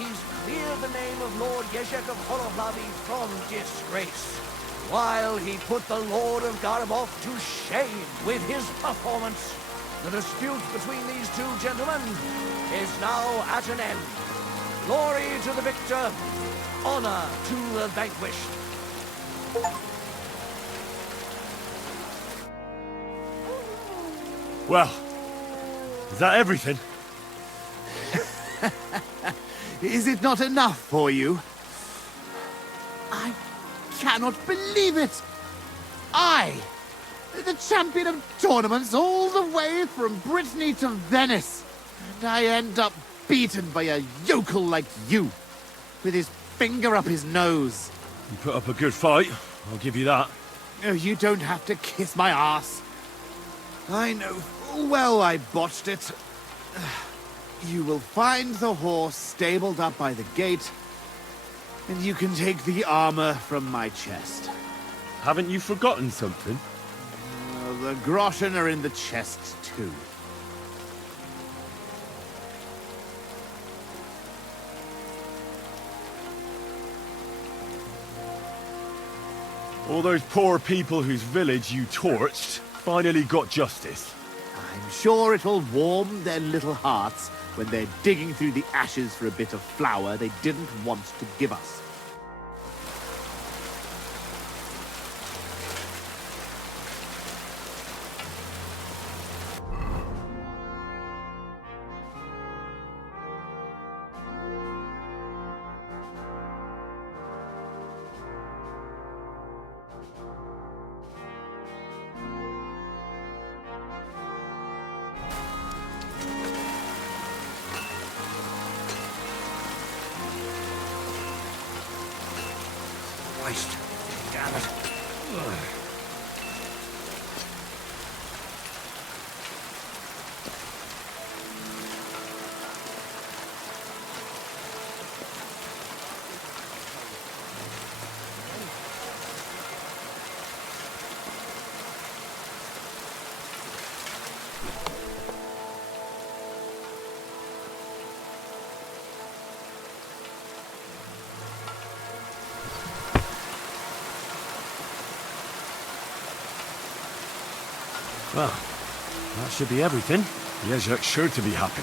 he's cleared the name of Lord Yezhek of Honra from disgrace, while he put the Lord of Garabov to shame with his performance. The dispute between these two gentlemen is now at an end. Glory to the victor, honor to the vanquished. Well, is that everything? Is it not enough for you? I cannot believe it! I, the champion of tournaments all the way from Brittany to Venice, and I end up beaten by a yokel like you, with his finger up his nose. You put up a good fight, I'll give you that. Oh, you don't have to kiss my ass. I know full well I botched it. You will find the horse stabled up by the gate, and you can take the armor from my chest. Haven't you forgotten something? The groschen are in the chest, too. All those poor people whose village you torched finally got justice. I'm sure it'll warm their little hearts when they're digging through the ashes for a bit of flour they didn't want to give us. Christ. Damn it. Well, that should be everything. Jezek's sure to be happy.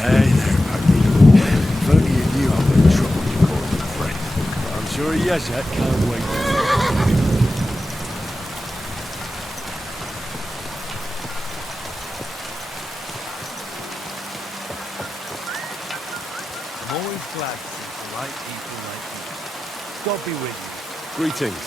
Hey there, Parte. If only you knew how much trouble you caused your friend. But I'm sure Jezek can't wait. I'm always glad to see the right people like you. God be with you. Greetings.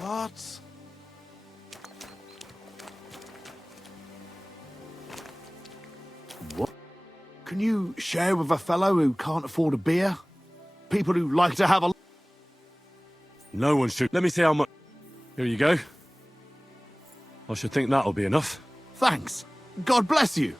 What? What? Can you share with a fellow who can't afford a beer? People who like to have a... No one should. Let me see how much. Here you go. I should think that'll be enough. Thanks. God bless you.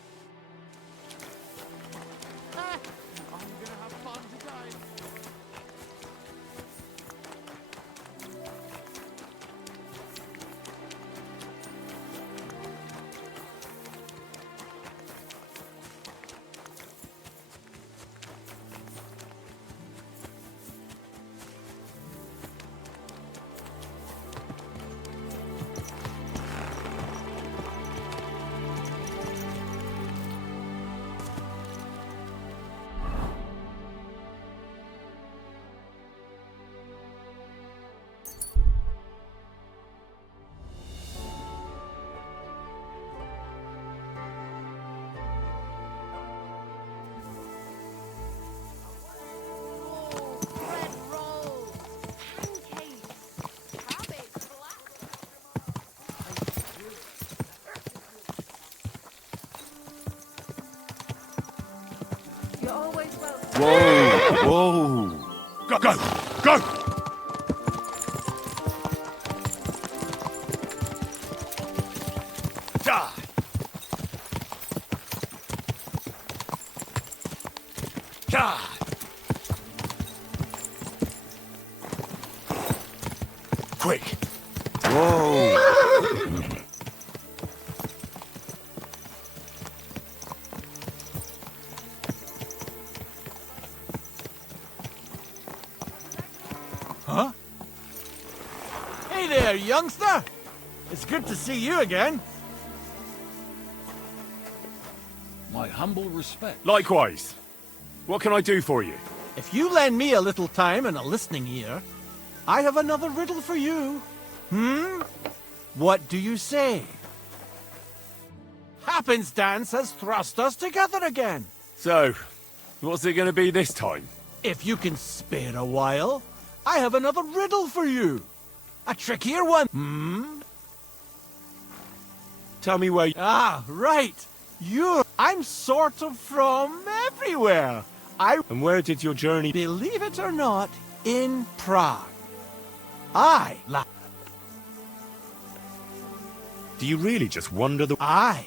Whoa! Whoa! Go! Go! Go! Die! Die! Quick! Whoa! Huh? Hey there, youngster! It's good to see you again. My humble respect. Likewise. What can I do for you? If you lend me a little time and a listening ear, I have another riddle for you. What do you say? Happenstance has thrust us together again. So, what's it going to be this time? If you can spare a while, I have another riddle for you. A trickier one. Tell me where. Ah, right. I'm sort of from everywhere. And where did your journey? Believe it or not, in Prague. Do you really just wander the? I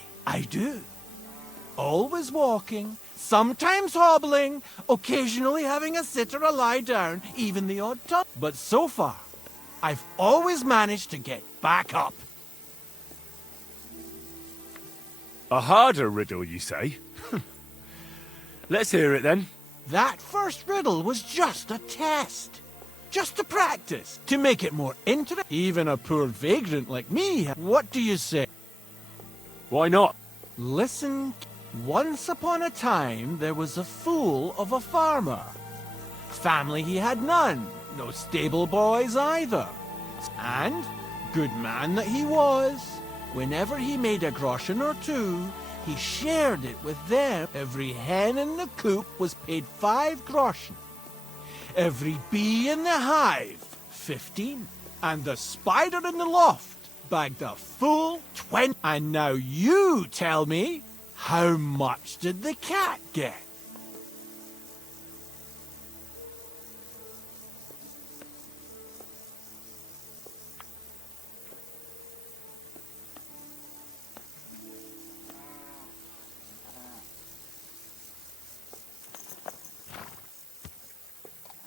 do. Always walking, sometimes hobbling, occasionally having a sit or a lie down, even the odd time. But so far, I've always managed to get back up. A harder riddle, you say? Let's hear it then. That first riddle was just a test. Just to practice, to make it more interesting. Even a poor vagrant like me. What do you say? Why not? Listen. Once upon a time, there was a fool of a farmer. Family he had none, no stable boys either. And, good man that he was, whenever he made a groschen or two, he shared it with them. Every hen in the coop was paid 5 groschen. Every bee in the hive, 15. And the spider in the loft bagged a full 20. And now you tell me, how much did the cat get?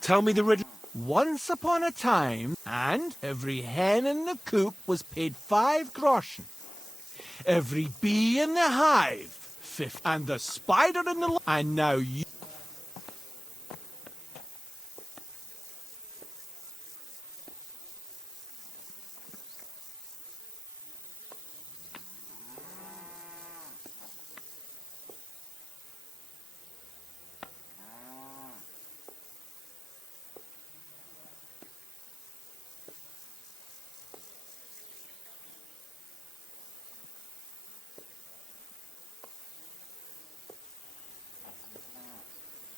Tell me the riddle. Once upon a time, and every hen in the coop was paid 5 groschen. Every bee in the hive, 50. And the spider in the... And now you...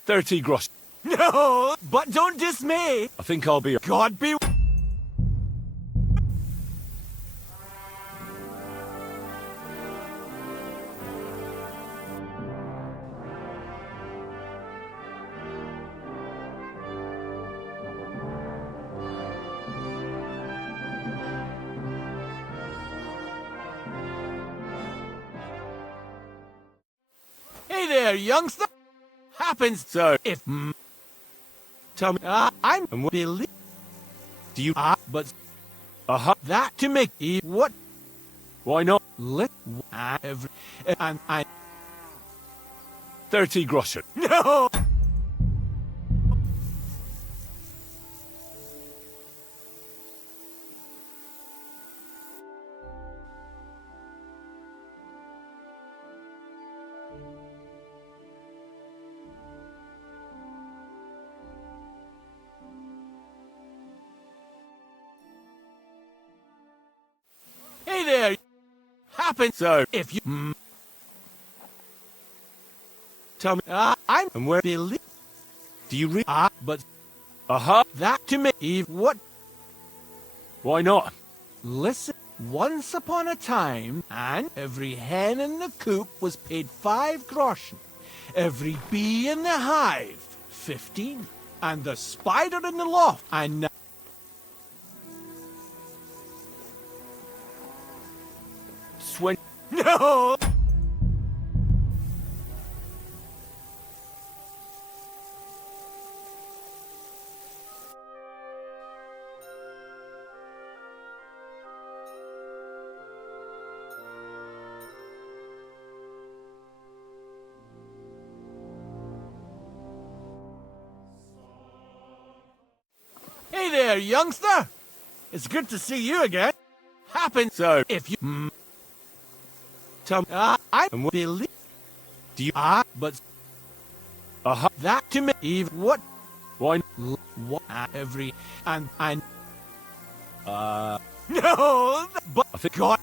$30 gross. No, but don't dismay. I think I'll be. God be... there, youngster. Happens So, if tell me, I'm and believe. do you... But Uh-huh. that to make what Why not? let every and I 30 groschen. no. Hey there. Happens So, if you tell me, I'm and where believe. do you read? But Uh-huh. that to me what Why not? listen. Once upon a time, and every hen in the coop was paid 5 groschen. Every bee in the hive, 15. And the spider in the loft, and Swing. no. Hey there, youngster. It's good to see you again. Happens So, if you tell me, I and where believe. do you... But Uh-huh. that to me what Why... what every and I no. But I think... God.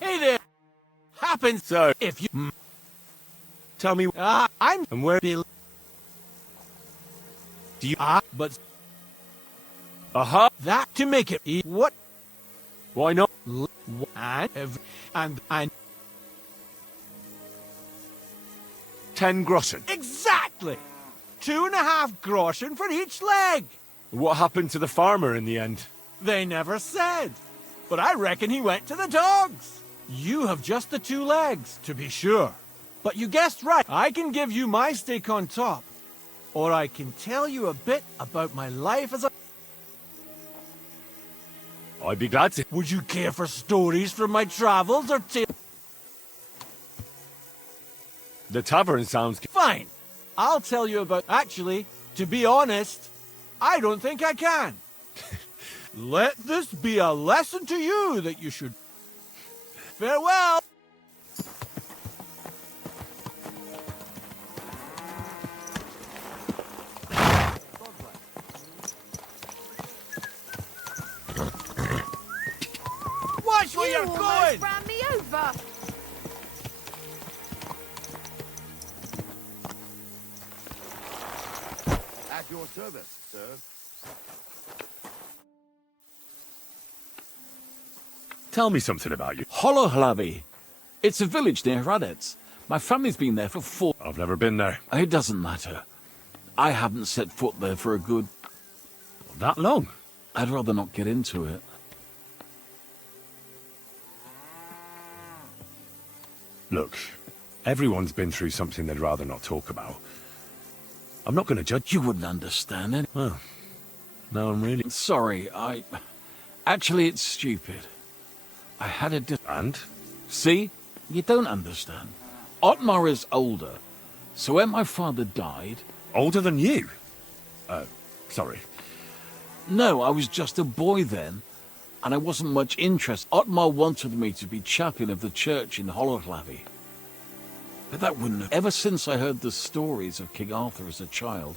Hey there. Happens So, if you tell me, I'm and where believe. do you... But Uh-huh. that to make it what Why not? and every and I 10 groschen. exactly 2.5 groschen for each leg. What happened to the farmer in the end? They never said, but I reckon he went to the dogs. You have just the 2 legs, to be sure. But you guessed right. I can give you my stake on top, or I can tell you a bit about my life as a... I'd be glad to. Would you care for stories from my travels or The tavern sounds... Fine. I'll tell you about... Actually, to be honest, I don't think I can. Let this be a lesson to you that you should... Farewell! Watch where you're going! Ran me over. At your service, sir. Tell me something about you. Honra. It's a village near Hradec. My family's been there for 4... I've never been there. It doesn't matter. I haven't set foot there for a good... That long? I'd rather not get into it. Look, everyone's been through something they'd rather not talk about. I'm not going to judge you. You wouldn't understand it. Well, no, I'm really... Sorry, Actually, it's stupid. I had a... And? See? You don't understand. Otmar is older, so when my father died... Older than you? Sorry. No, I was just a boy then, and I wasn't much interested. Otmar wanted me to be chaplain of the church in Honra. But that wouldn't have... Ever since I heard the stories of King Arthur as a child...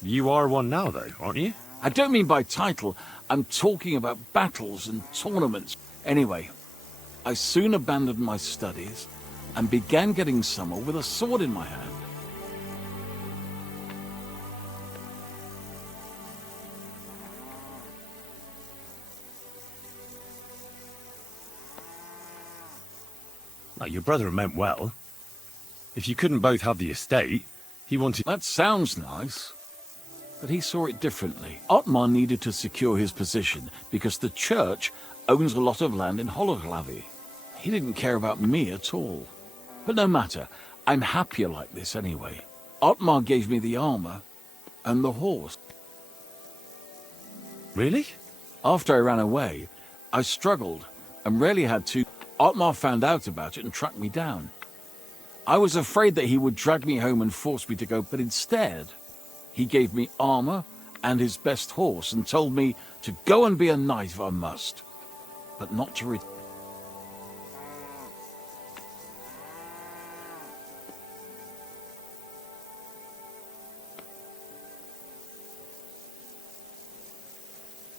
You are one now, though, aren't you? I don't mean by title. I'm talking about battles and tournaments. Anyway, I soon abandoned my studies and began getting summer with a sword in my hand. Now, your brother meant well. If you couldn't both have the estate, he wanted... That sounds nice. But he saw it differently. Otmar needed to secure his position because the church owns a lot of land in Hologlavi. He didn't care about me at all. But no matter, I'm happier like this anyway. Otmar gave me the armor and the horse. Really? After I ran away, I struggled and rarely had to. Otmar found out about it and tracked me down. I was afraid that he would drag me home and force me to go, but instead, he gave me armor and his best horse and told me to go and be a knight if I must, but not to return.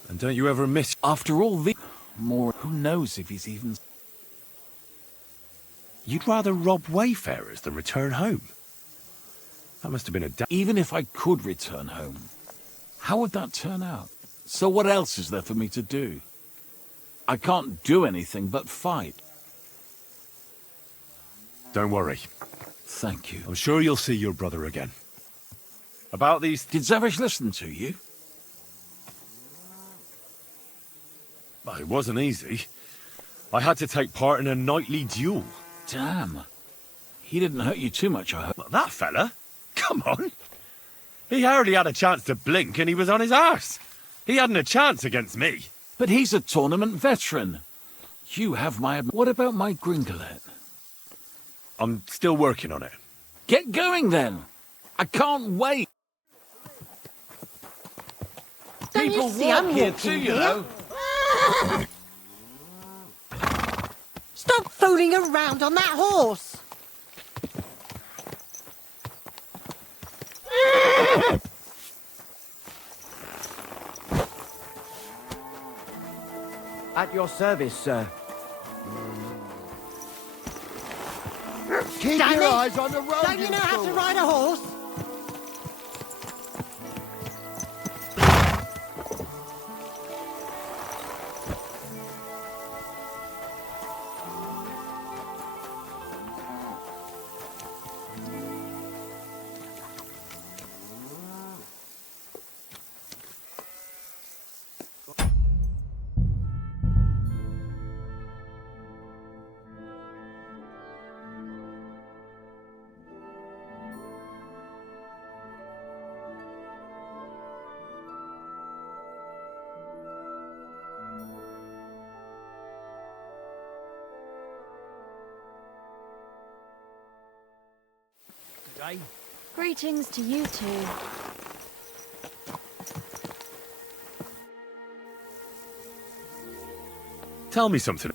And don't you ever miss... After all the... More, who knows if he's even... You'd rather rob wayfarers than return home? That must have been a... Even if I could return home, how would that turn out? So what else is there for me to do? I can't do anything but fight. Don't worry. Thank you. I'm sure you'll see your brother again. About these... Did Zavish listen to you? Well, it wasn't easy. I had to take part in a nightly duel. Damn. He didn't hurt you too much, I hope. Well, that fella? Come on. He hardly had a chance to blink and he was on his arse. He hadn't a chance against me. But he's a tournament veteran. You have my... What about my Gringolet? I'm still working on it. Get going then. I can't wait. Don't People you see walk I'm here walking too, you here? know. Stop fooling around on that horse! At your service, sir. Keep Damn your it! eyes on the road, Don't you know how to fool. ride a horse? Greetings to you two. Tell me something.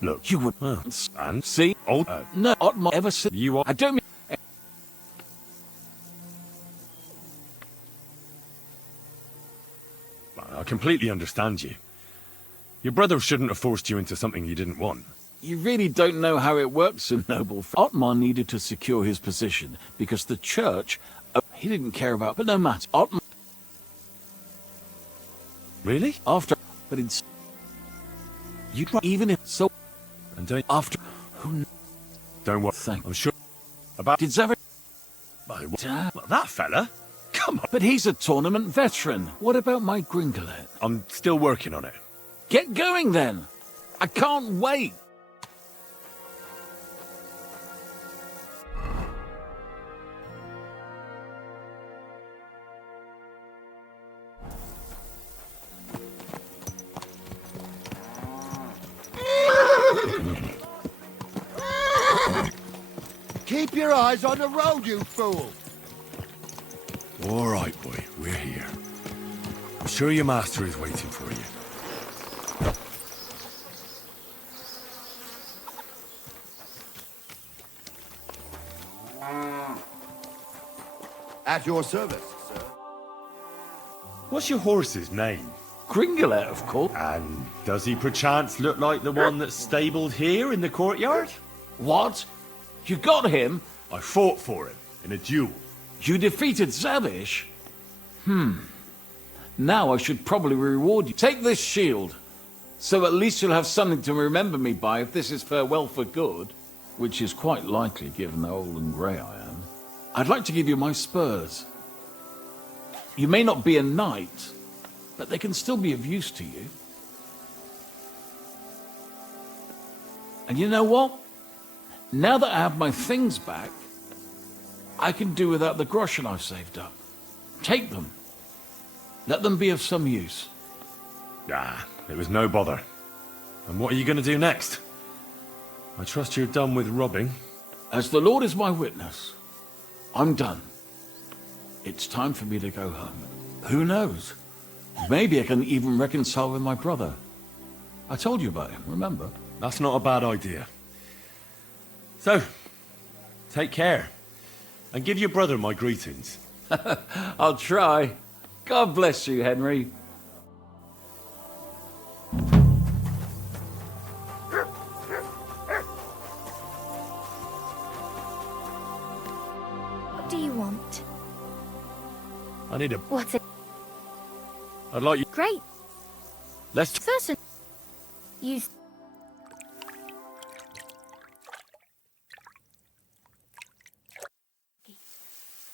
Look, You would... and See? old... No, Otmar ever said... You are... I don't mean... I completely understand you. Your brother shouldn't have forced you into something you didn't want. You really don't know how it works, so noble. Otmar needed to secure his position because the church... he didn't care about... But no matter. Otmar... Really? After... But it's... You'd Even if... So... And don't... After... Who... Don't worry. Thank... I'm sure... About... Did Zavish... Well, that fella? Come on. But he's a tournament veteran. What about my Gringolet? I'm still working on it. Get going then. I can't wait. Keep your eyes on the road, you fool! All right, boy. We're here. I'm sure your master is waiting for you. At your service, sir. What's your horse's name? Gringolet, of course. And does he perchance look like the one that's stabled here in the courtyard? What? You got him? I fought for him in a duel. You defeated Zavish? Now I should probably reward you. Take this shield. So at least you'll have something to remember me by if this is farewell for good, which is quite likely given how old and grey I am. I'd like to give you my spurs. You may not be a knight, but they can still be of use to you. And you know what? Now that I have my things back, I can do without the groschen I've saved up. Take them. Let them be of some use. Ah, it was no bother. And what are you going to do next? I trust you're done with robbing. As the Lord is my witness, I'm done. It's time for me to go home. Who knows? Maybe I can even reconcile with my brother. I told you about him, remember? That's not a bad idea. So, take care. And give your brother my greetings. I'll try. God bless you, Henry. What do you want? I need a... What's it? I'd like you... Great. Let's... Certain. You...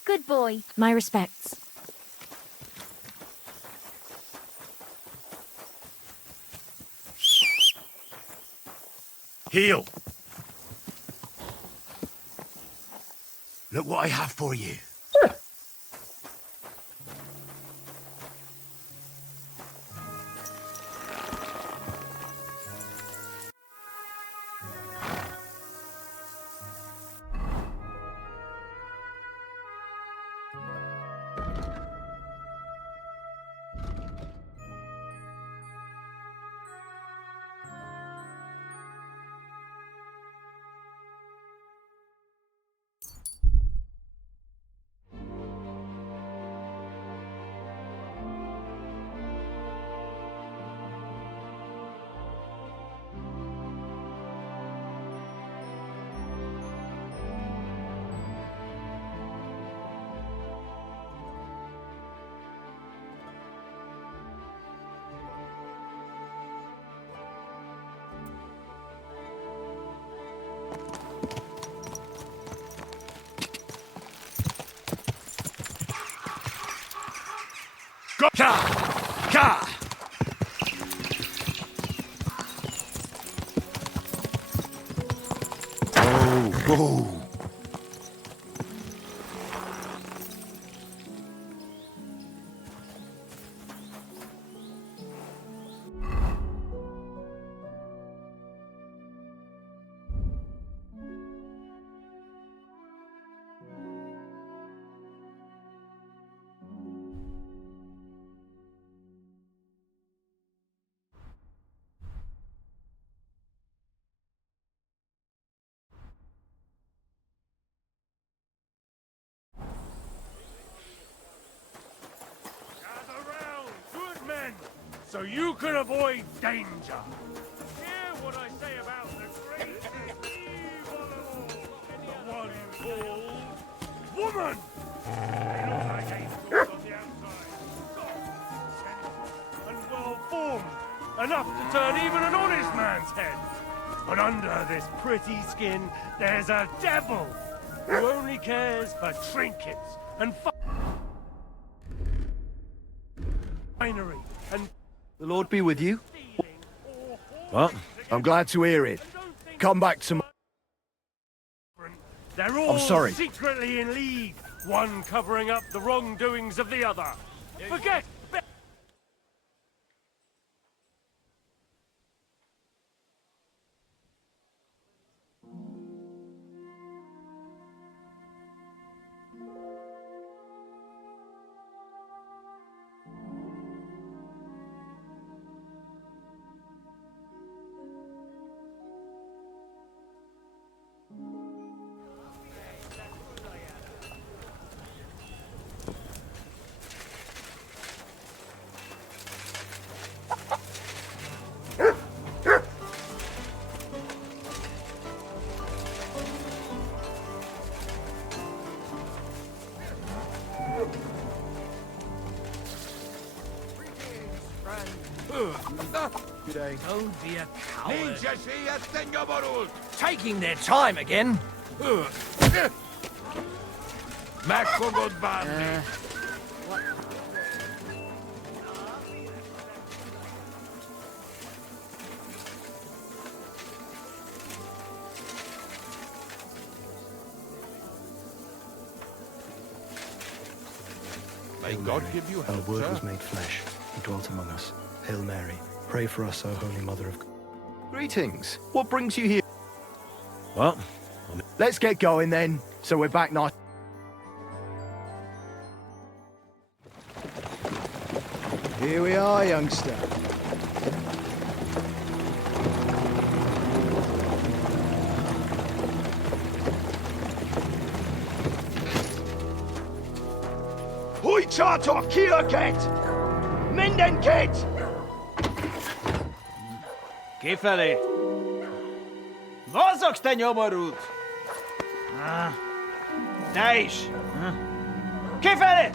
Good boy. My respects. Heal! Look what I have for you. Ka! Ka! Oh. So you can avoid danger. Hear what I say about the greatest evil of all, the one called woman. They look like angels on the outside, soft, and well-formed, enough to turn even an honest man's head. But under this pretty skin, there's a devil who only cares for trinkets and finery and. The Lord be with you. What? I'm glad to hear it. Come back tomorrow. They're all I'm sorry. secretly in league, one covering up the wrongdoings of the other. Forget. Good day. Don't be a coward. Señor Taking their time again. May God give you Our help, word sir. was made flesh and dwelt among us. Hail Mary, pray for us, O Holy Mother of God. Greetings. What brings you here? Well, Let's get going then, so we're back nice. Here we are, youngster. Hoi charter Kierket! Mindenket! Kifelé! Mozogsz, te nyomorult! Te is! Kifelé!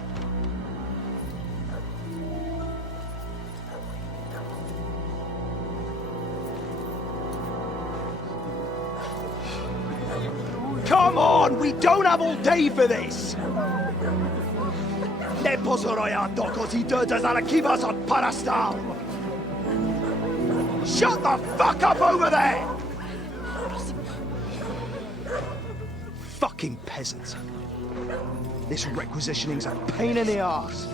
Come on, we don't have all day for this! Ne pozorojato così dödas alla kivas od parastal! Shut the fuck up over there! Fucking peasants. This requisitioning's a pain in the ass.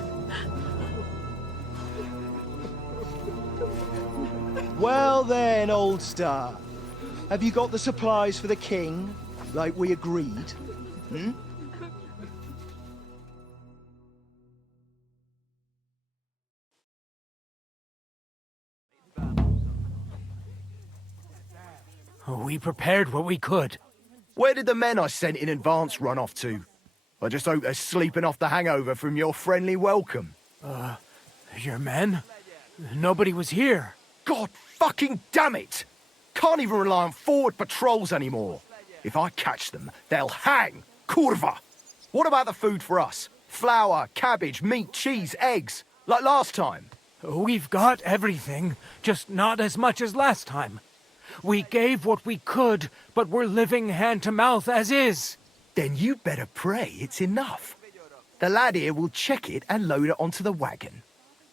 Well then, old star. Have you got the supplies for the king, like we agreed? Hmm? We prepared what we could. Where did the men I sent in advance run off to? I just hope they're sleeping off the hangover from your friendly welcome. Your men? Nobody was here. God fucking damn it! Can't even rely on forward patrols anymore. If I catch them, they'll hang. Kurva! What about the food for us? Flour, cabbage, meat, cheese, eggs, like last time? We've got everything, just not as much as last time. We gave what we could, but we're living hand to mouth as is. Then you better pray it's enough. The lad here will check it and load it onto the wagon.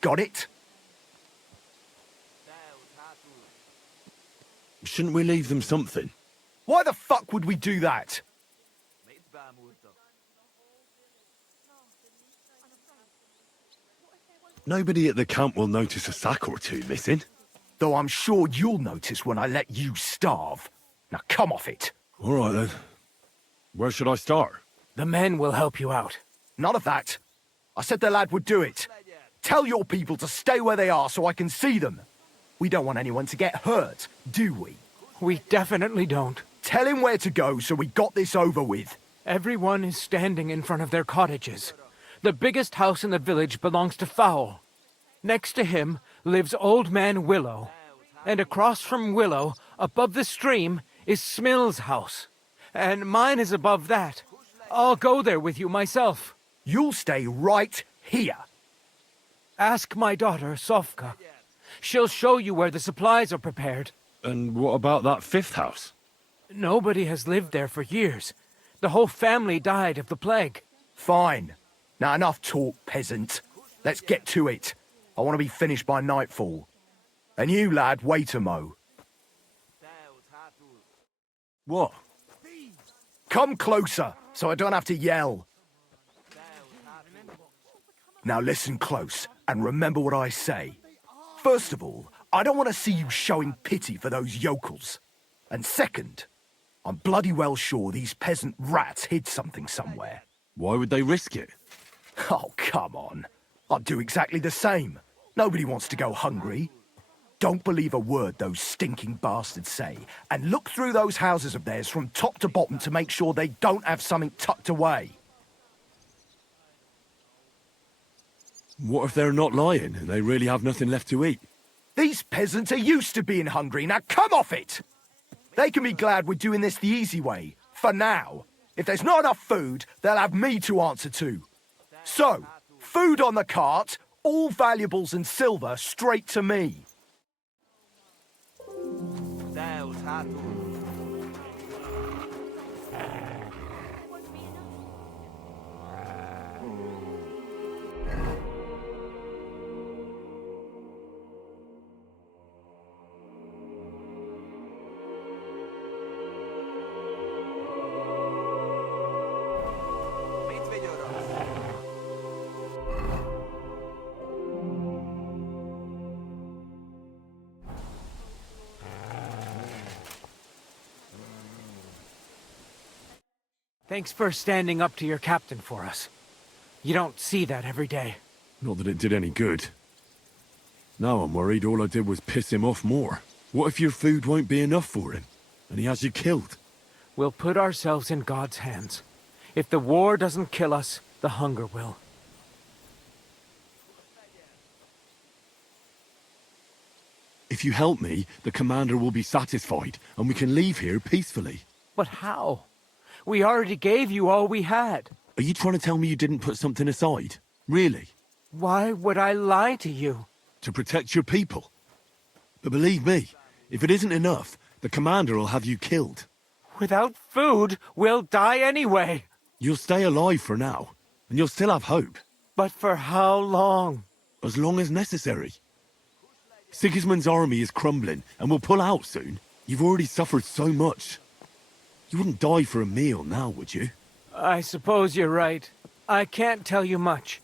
Got it? shouldn't we leave them something? Why the fuck would we do that? Nobody at the camp will notice a sack or two missing. Though I'm sure you'll notice when I let you starve. Now come off it. All right then. Where should I start? The men will help you out. None of that. I said the lad would do it. Tell your people to stay where they are so I can see them. We don't want anyone to get hurt, do we? We definitely don't. Tell him where to go so we got this over with. Everyone is standing in front of their cottages. The biggest house in the village belongs to Fowl. Next to him lives Old Man Willow. And across from Willow, above the stream, is Smill's house. And mine is above that. I'll go there with you myself. You'll stay right here. Ask my daughter, Sofka. She'll show you where the supplies are prepared. And what about that fifth house? Nobody has lived there for years. The whole family died of the plague. Fine. Now enough talk, peasant. Let's get to it. I want to be finished by nightfall. And you, lad, wait a mo. What? Come closer, so I don't have to yell. Now listen close, and remember what I say. First of all, I don't want to see you showing pity for those yokels. And second, I'm bloody well sure these peasant rats hid something somewhere. Why would they risk it? Oh, come on. I'd do exactly the same. Nobody wants to go hungry. Don't believe a word those stinking bastards say, and look through those houses of theirs from top to bottom to make sure they don't have something tucked away. What if they're not lying and they really have nothing left to eat? These peasants are used to being hungry, now come off it! They can be glad we're doing this the easy way, for now. If there's not enough food, they'll have me to answer to. So, food on the cart, all valuables and silver straight to me. Thanks for standing up to your captain for us. You don't see that every day. Not that it did any good. Now I'm worried all I did was piss him off more. What if your food won't be enough for him, and he has you killed? We'll put ourselves in God's hands. If the war doesn't kill us, the hunger will. If you help me, the commander will be satisfied, and we can leave here peacefully. But how? We already gave you all we had. Are you trying to tell me you didn't put something aside? Really? Why would I lie to you? To protect your people. But believe me, if it isn't enough, the commander will have you killed. Without food, we'll die anyway. You'll stay alive for now, and you'll still have hope. But for how long? As long as necessary. Sigismund's army is crumbling, and will pull out soon. You've already suffered so much. You wouldn't die for a meal now, would you? I suppose you're right. I can't tell you much.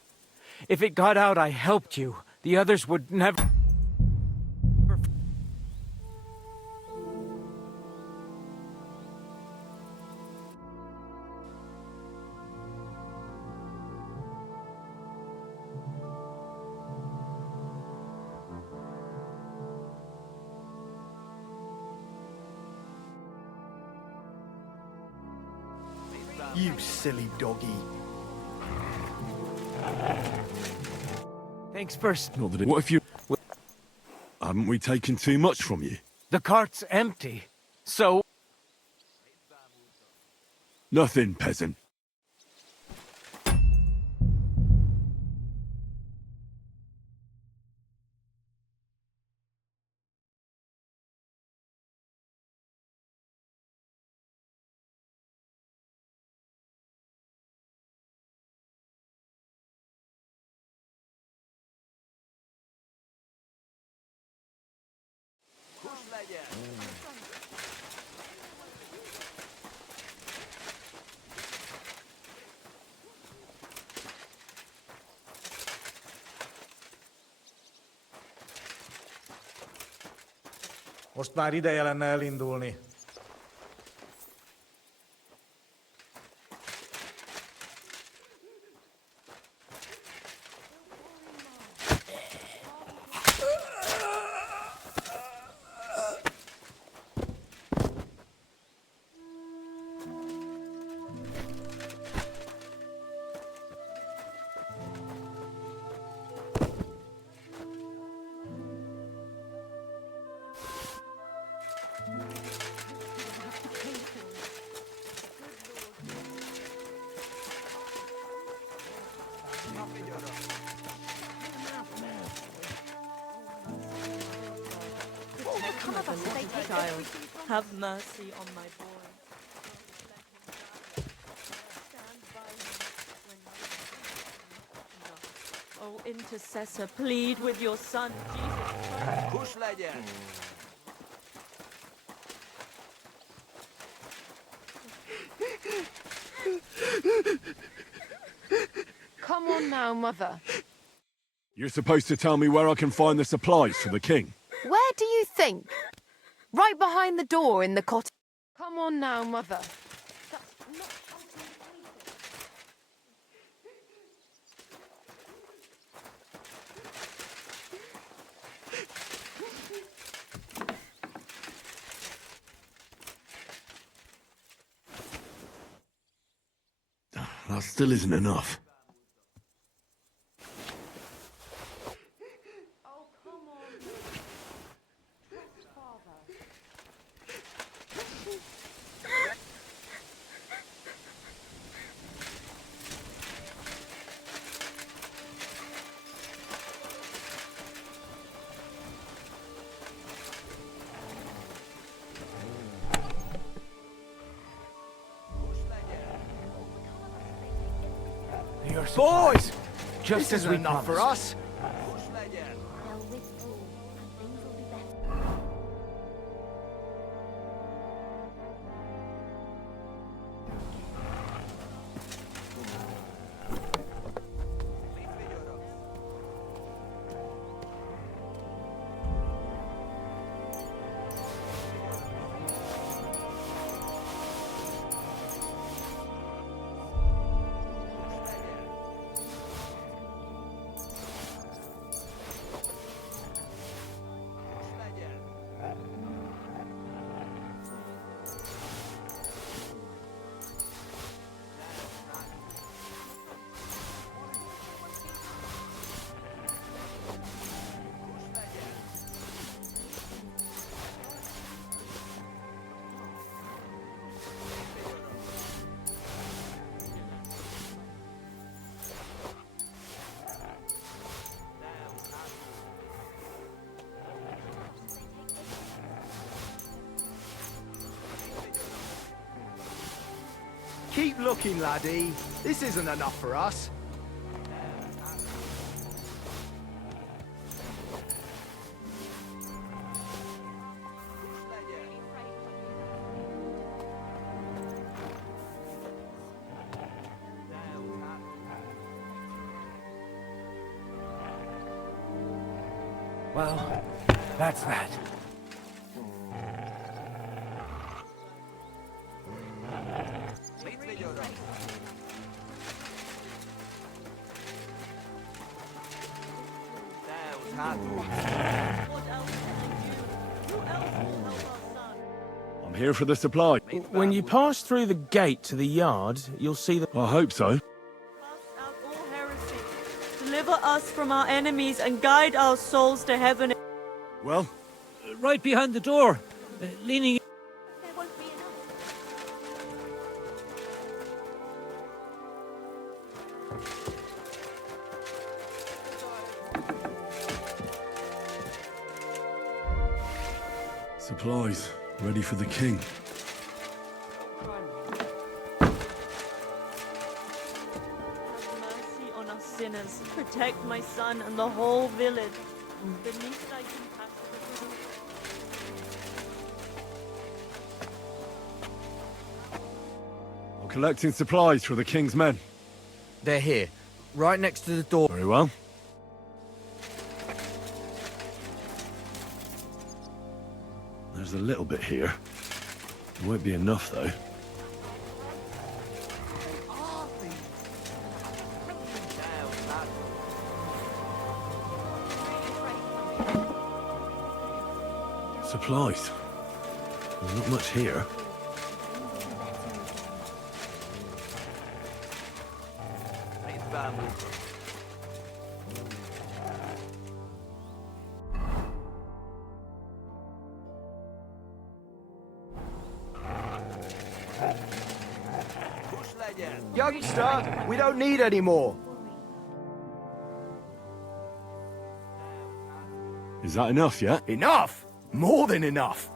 If it got out I helped you, the others would never... You silly doggy. Thanks first. Not that it... What if you... Haven't we taken too much from you? The cart's empty, so... Nothing, peasant. Most már ideje lenne elindulni. Child, have mercy on my boy. Oh, intercessor, plead with your son, Jesus Christ. Come on now, Mother. You're supposed to tell me where I can find the supplies for the king. Where do you think? Right behind the door in the cottage. Come on now, Mother. That still isn't enough. Boys! Just This as we isn't enough for promised. us. Keep looking, laddie. This isn't enough for us. Well, that's that. I'm here for the supply. When you pass through the gate to the yard, you'll see the... I hope so. Out all heresy. Deliver us from our enemies and guide our souls to heaven. Well, Right behind the door, leaning... There won't be enough. Supplies ready for the king. Have mercy on us sinners. Protect my son and the whole village. Beneath thy compassion. I'm collecting supplies for the king's men. They're here, right next to the door. Very well. There's a little bit here. It won't be enough, though. Supplies. There's not much here. Youngster, we don't need any more. Is that enough yet? Enough? More than enough.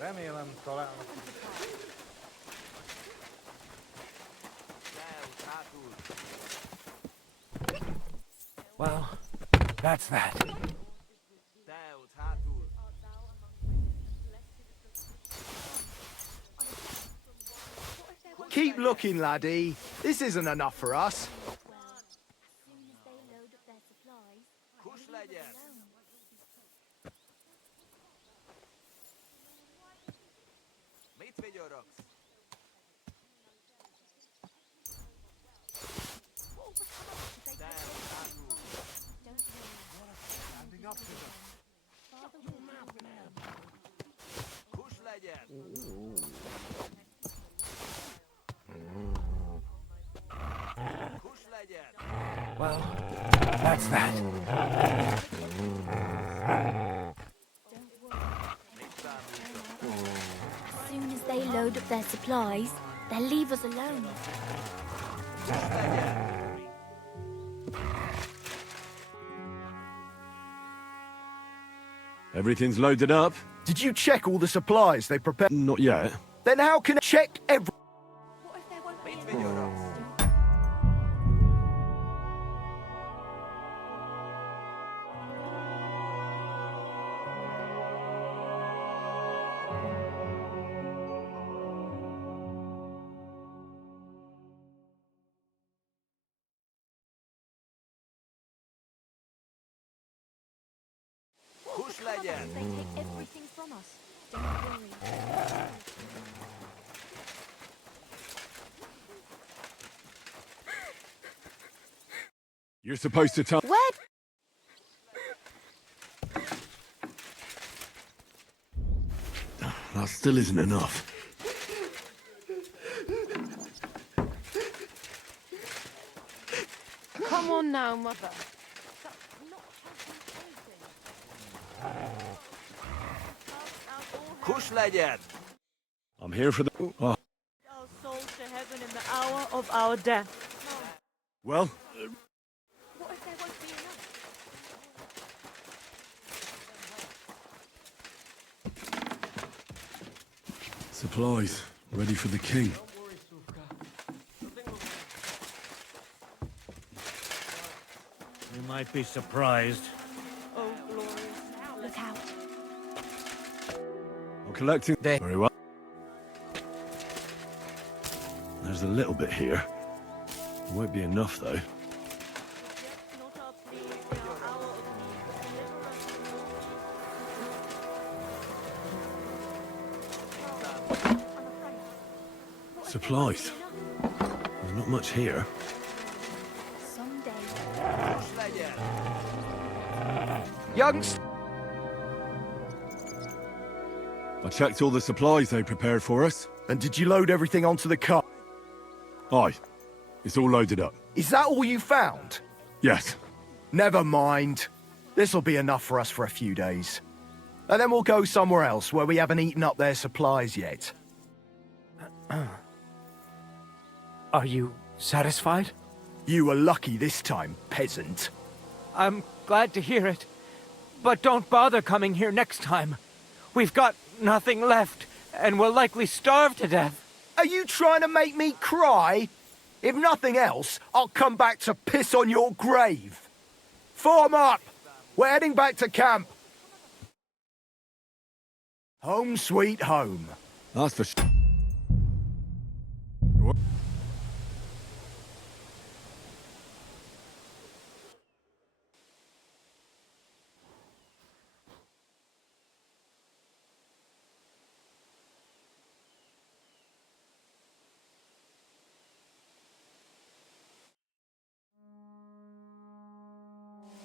Remélem találnak. Well, that's that. Keep looking, laddie. This isn't enough for us. Well, that's that. As soon as they load up their supplies, they'll leave us alone. Everything's loaded up? Did you check all the supplies they prepared? Not yet. Then how can I check every... What if there won't be enough? They take everything from us. Don't worry. You're supposed to tell... Where? That still isn't enough. Come on now, mother. Kush legyen! I'm here for the... Oh. Our souls to heaven in the hour of our death. Well, What if there won't be enough? Supplies, ready for the king. You might be surprised. Oh, glorious. Look out. I'm collecting... Very well. There's a little bit here. Won't be enough, though. Not our plea in our hour of need. Supplies. There's not much here. Someday. Youngster! I checked all the supplies they prepared for us. And did you load everything onto the car? Aye. It's all loaded up. Is that all you found? Yes. Never mind. This'll be enough for us for a few days. And then we'll go somewhere else where we haven't eaten up their supplies yet. Are you satisfied? You were lucky this time, peasant. I'm glad to hear it. But don't bother coming here next time. We've got nothing left, and we'll likely starve to death. Are you trying to make me cry? If nothing else, I'll come back to piss on your grave. Form up! We're heading back to camp. Home sweet home. That's for sure.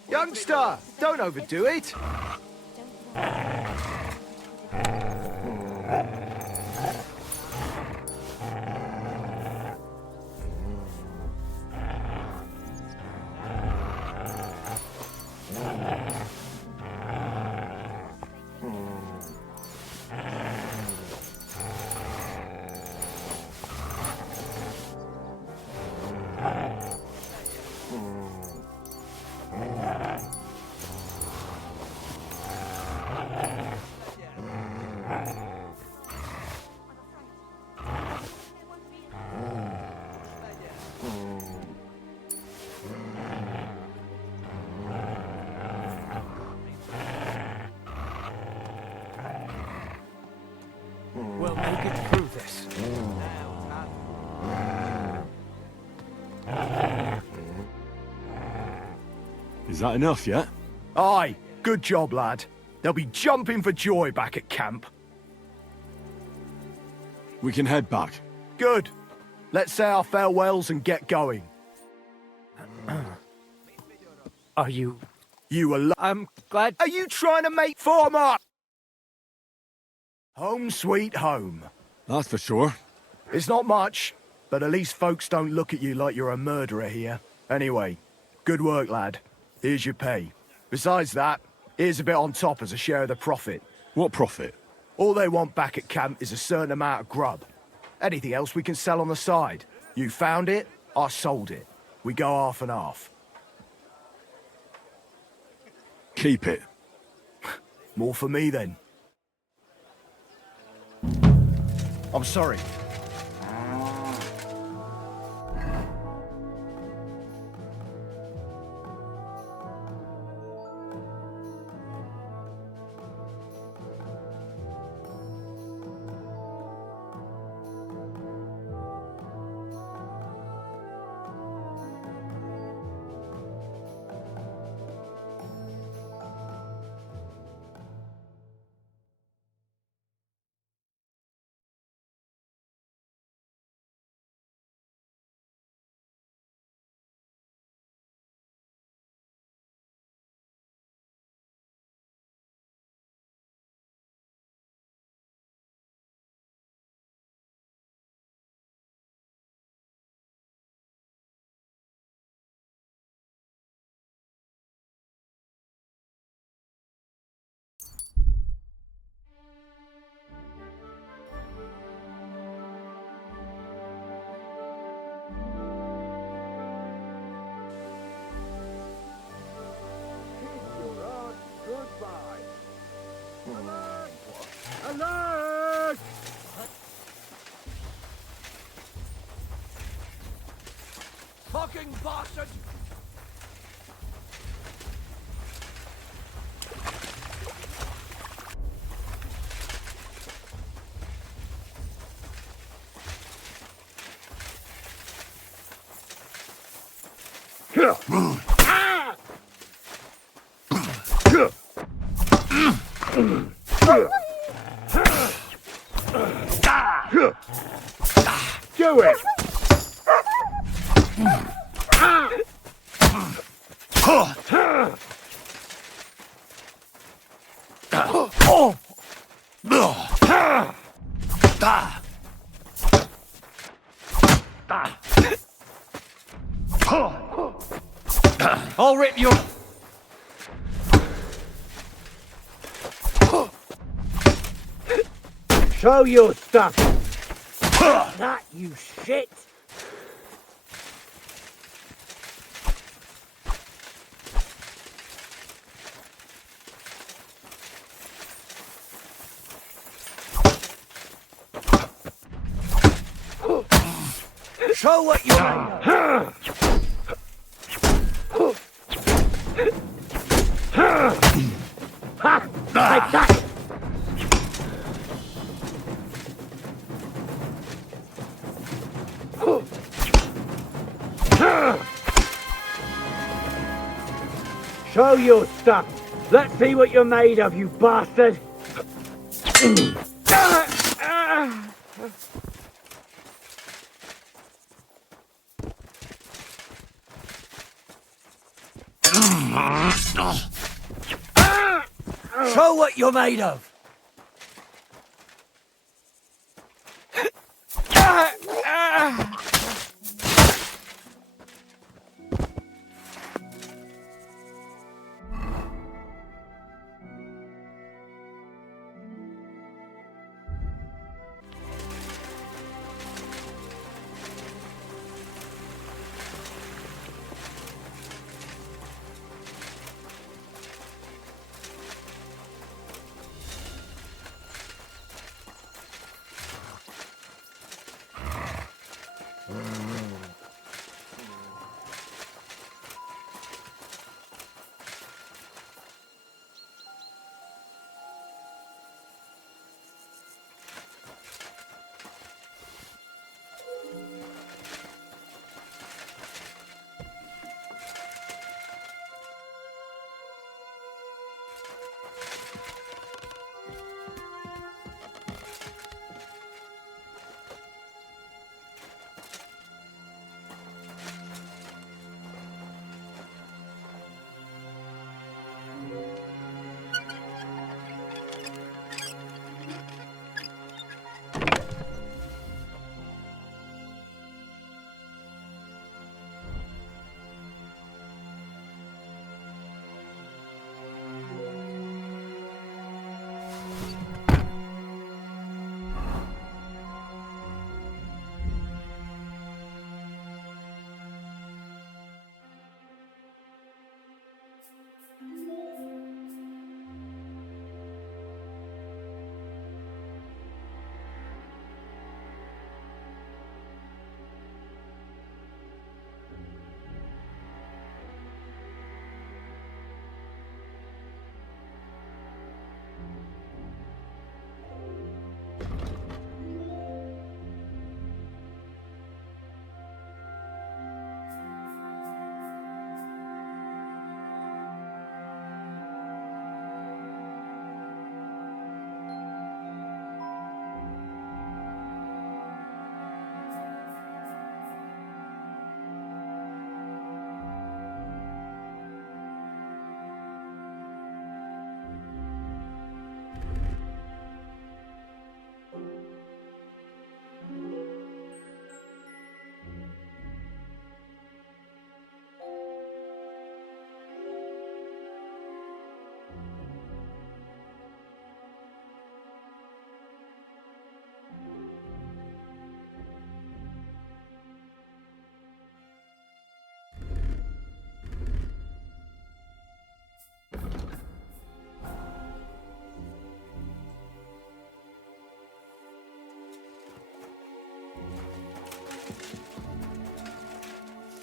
Youngster, don't overdo it. We'll make it through this. Is that enough yet? Aye, good job, lad. They'll be jumping for joy back at camp. We can head back. Good. Let's say our farewells and get going. Are you... I'm glad... Are you trying to make form up? Home sweet home. That's for sure. It's not much, but at least folks don't look at you like you're a murderer here. Anyway, good work, lad. Here's your pay. Besides that, Here's a bit on top as a share of the profit. What profit? All they want back at camp is a certain amount of grub. Anything else we can sell on the side. You found it, I sold it. We go half and half. Keep it. More for me then. I'm sorry. Alert! Fucking bastard! Do it! I'll rip your... Show your stuff! That, you shit! Show what you're made of! Take that! Show your stuff! Let's see what you're made of, you bastard! Show what you're made of!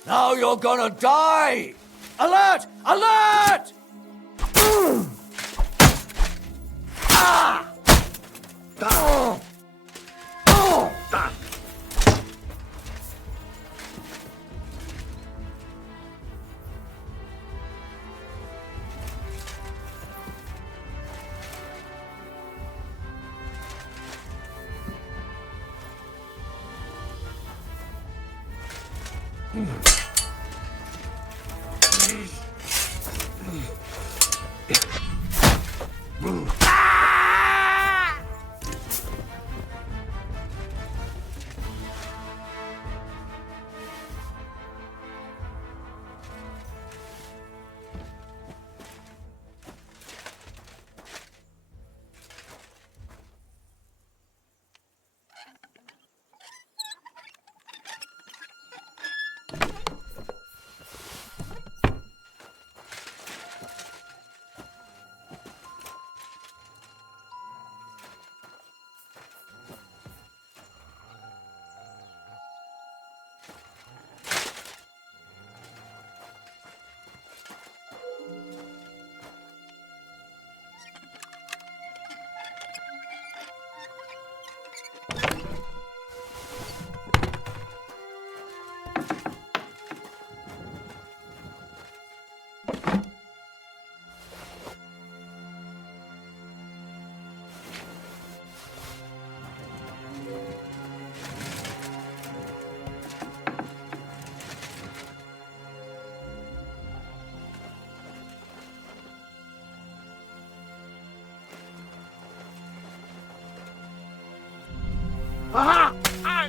Now you're gonna die! Alert! Alert! Ah! Ah! Ah! Aha!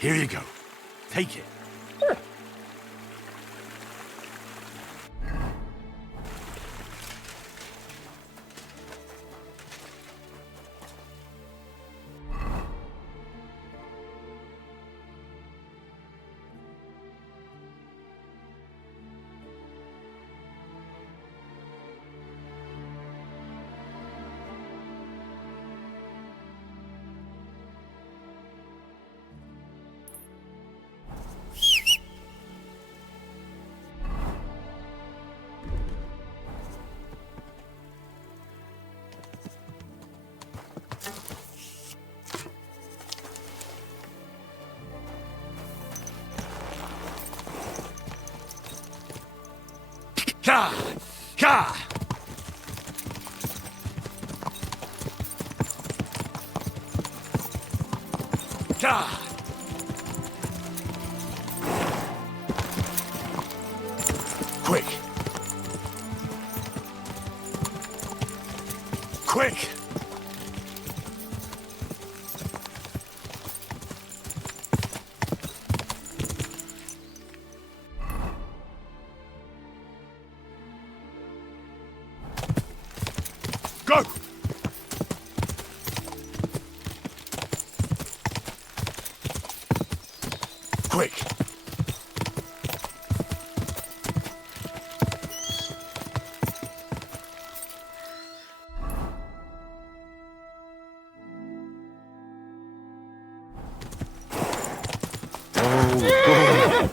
Here you go. Take it. Ka! Ka! Ka! Quick! Quick! Go! Quick! Oh,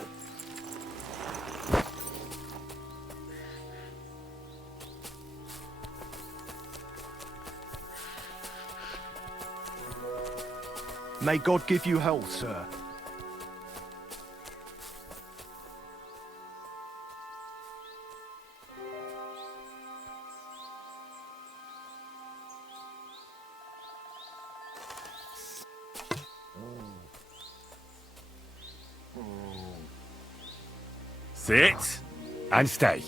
May God give you health, sir. Sit and stay.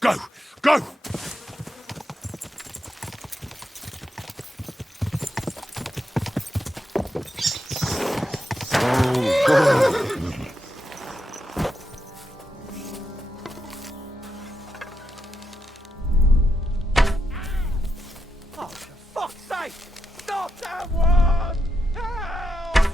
Go! Go! Oh, for fuck's sake! Stop that one! Help!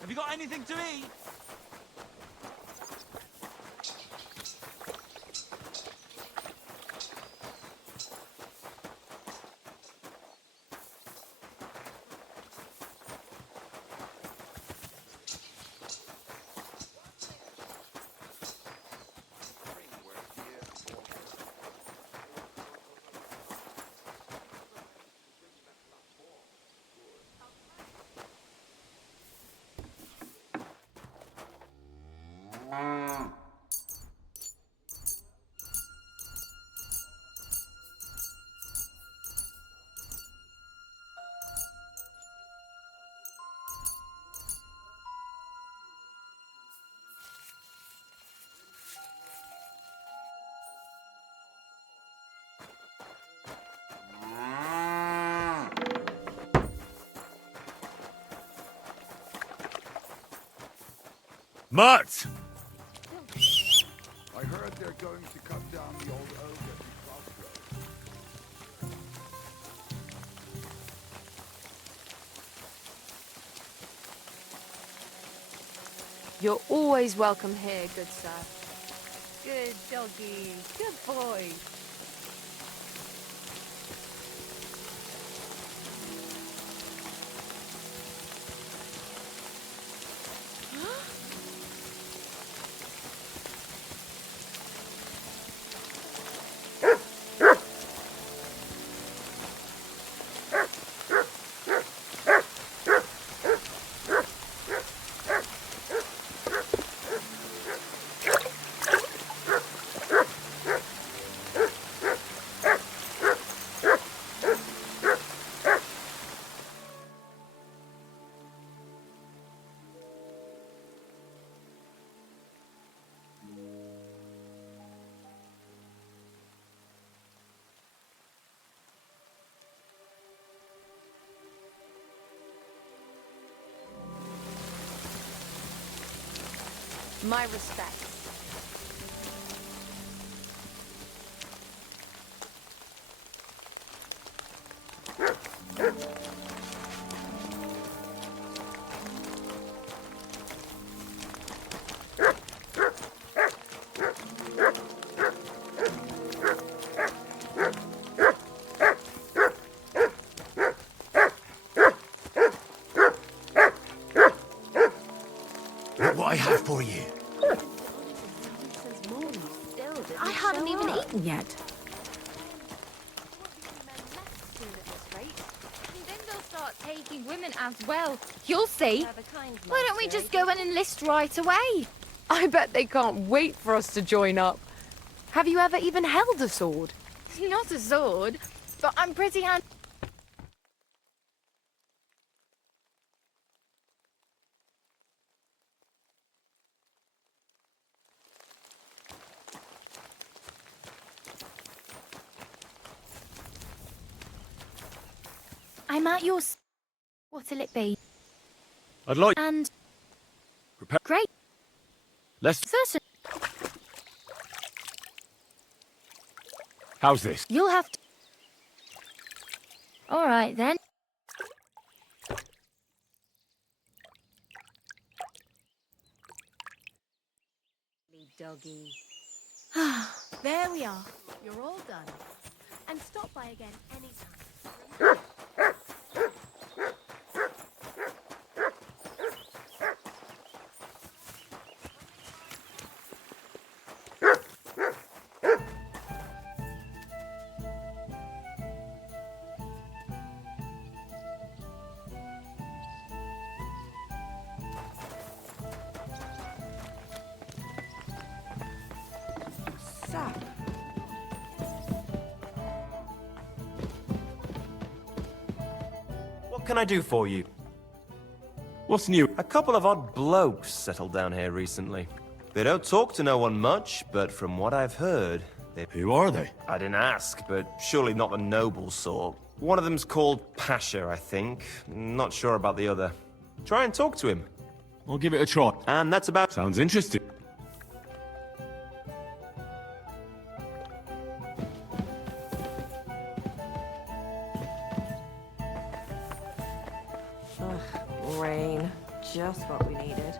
Have you got anything to eat? Mutt! I heard they're going to cut down the old oak at the crossroads. You're always welcome here, good sir. Good doggy. Good boy. My respects. Look what I have for you. I haven't even eaten yet. And then they'll start taking women as well. You'll see. Why don't we just go and enlist right away? I bet they can't wait for us to join up. Have you ever even held a sword? Not a sword, but I'm pretty handy. I'm at your... What'll it be? I'd like... And... Prepare... Great. Let's... Certain. How's this? You'll have to... All right, then. Doggy. There we are. You're all done. And stop by again anytime. What can I do for you? What's new? A couple of odd blokes settled down here recently. They don't talk to no one much, but from what I've heard, they... Who are they? I didn't ask, but surely not the noble sort. One of them's called Pasha, I think. Not sure about the other. Try and talk to him. I'll give it a try. And that's about... Sounds interesting. Rain. Just what we needed.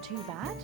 too bad.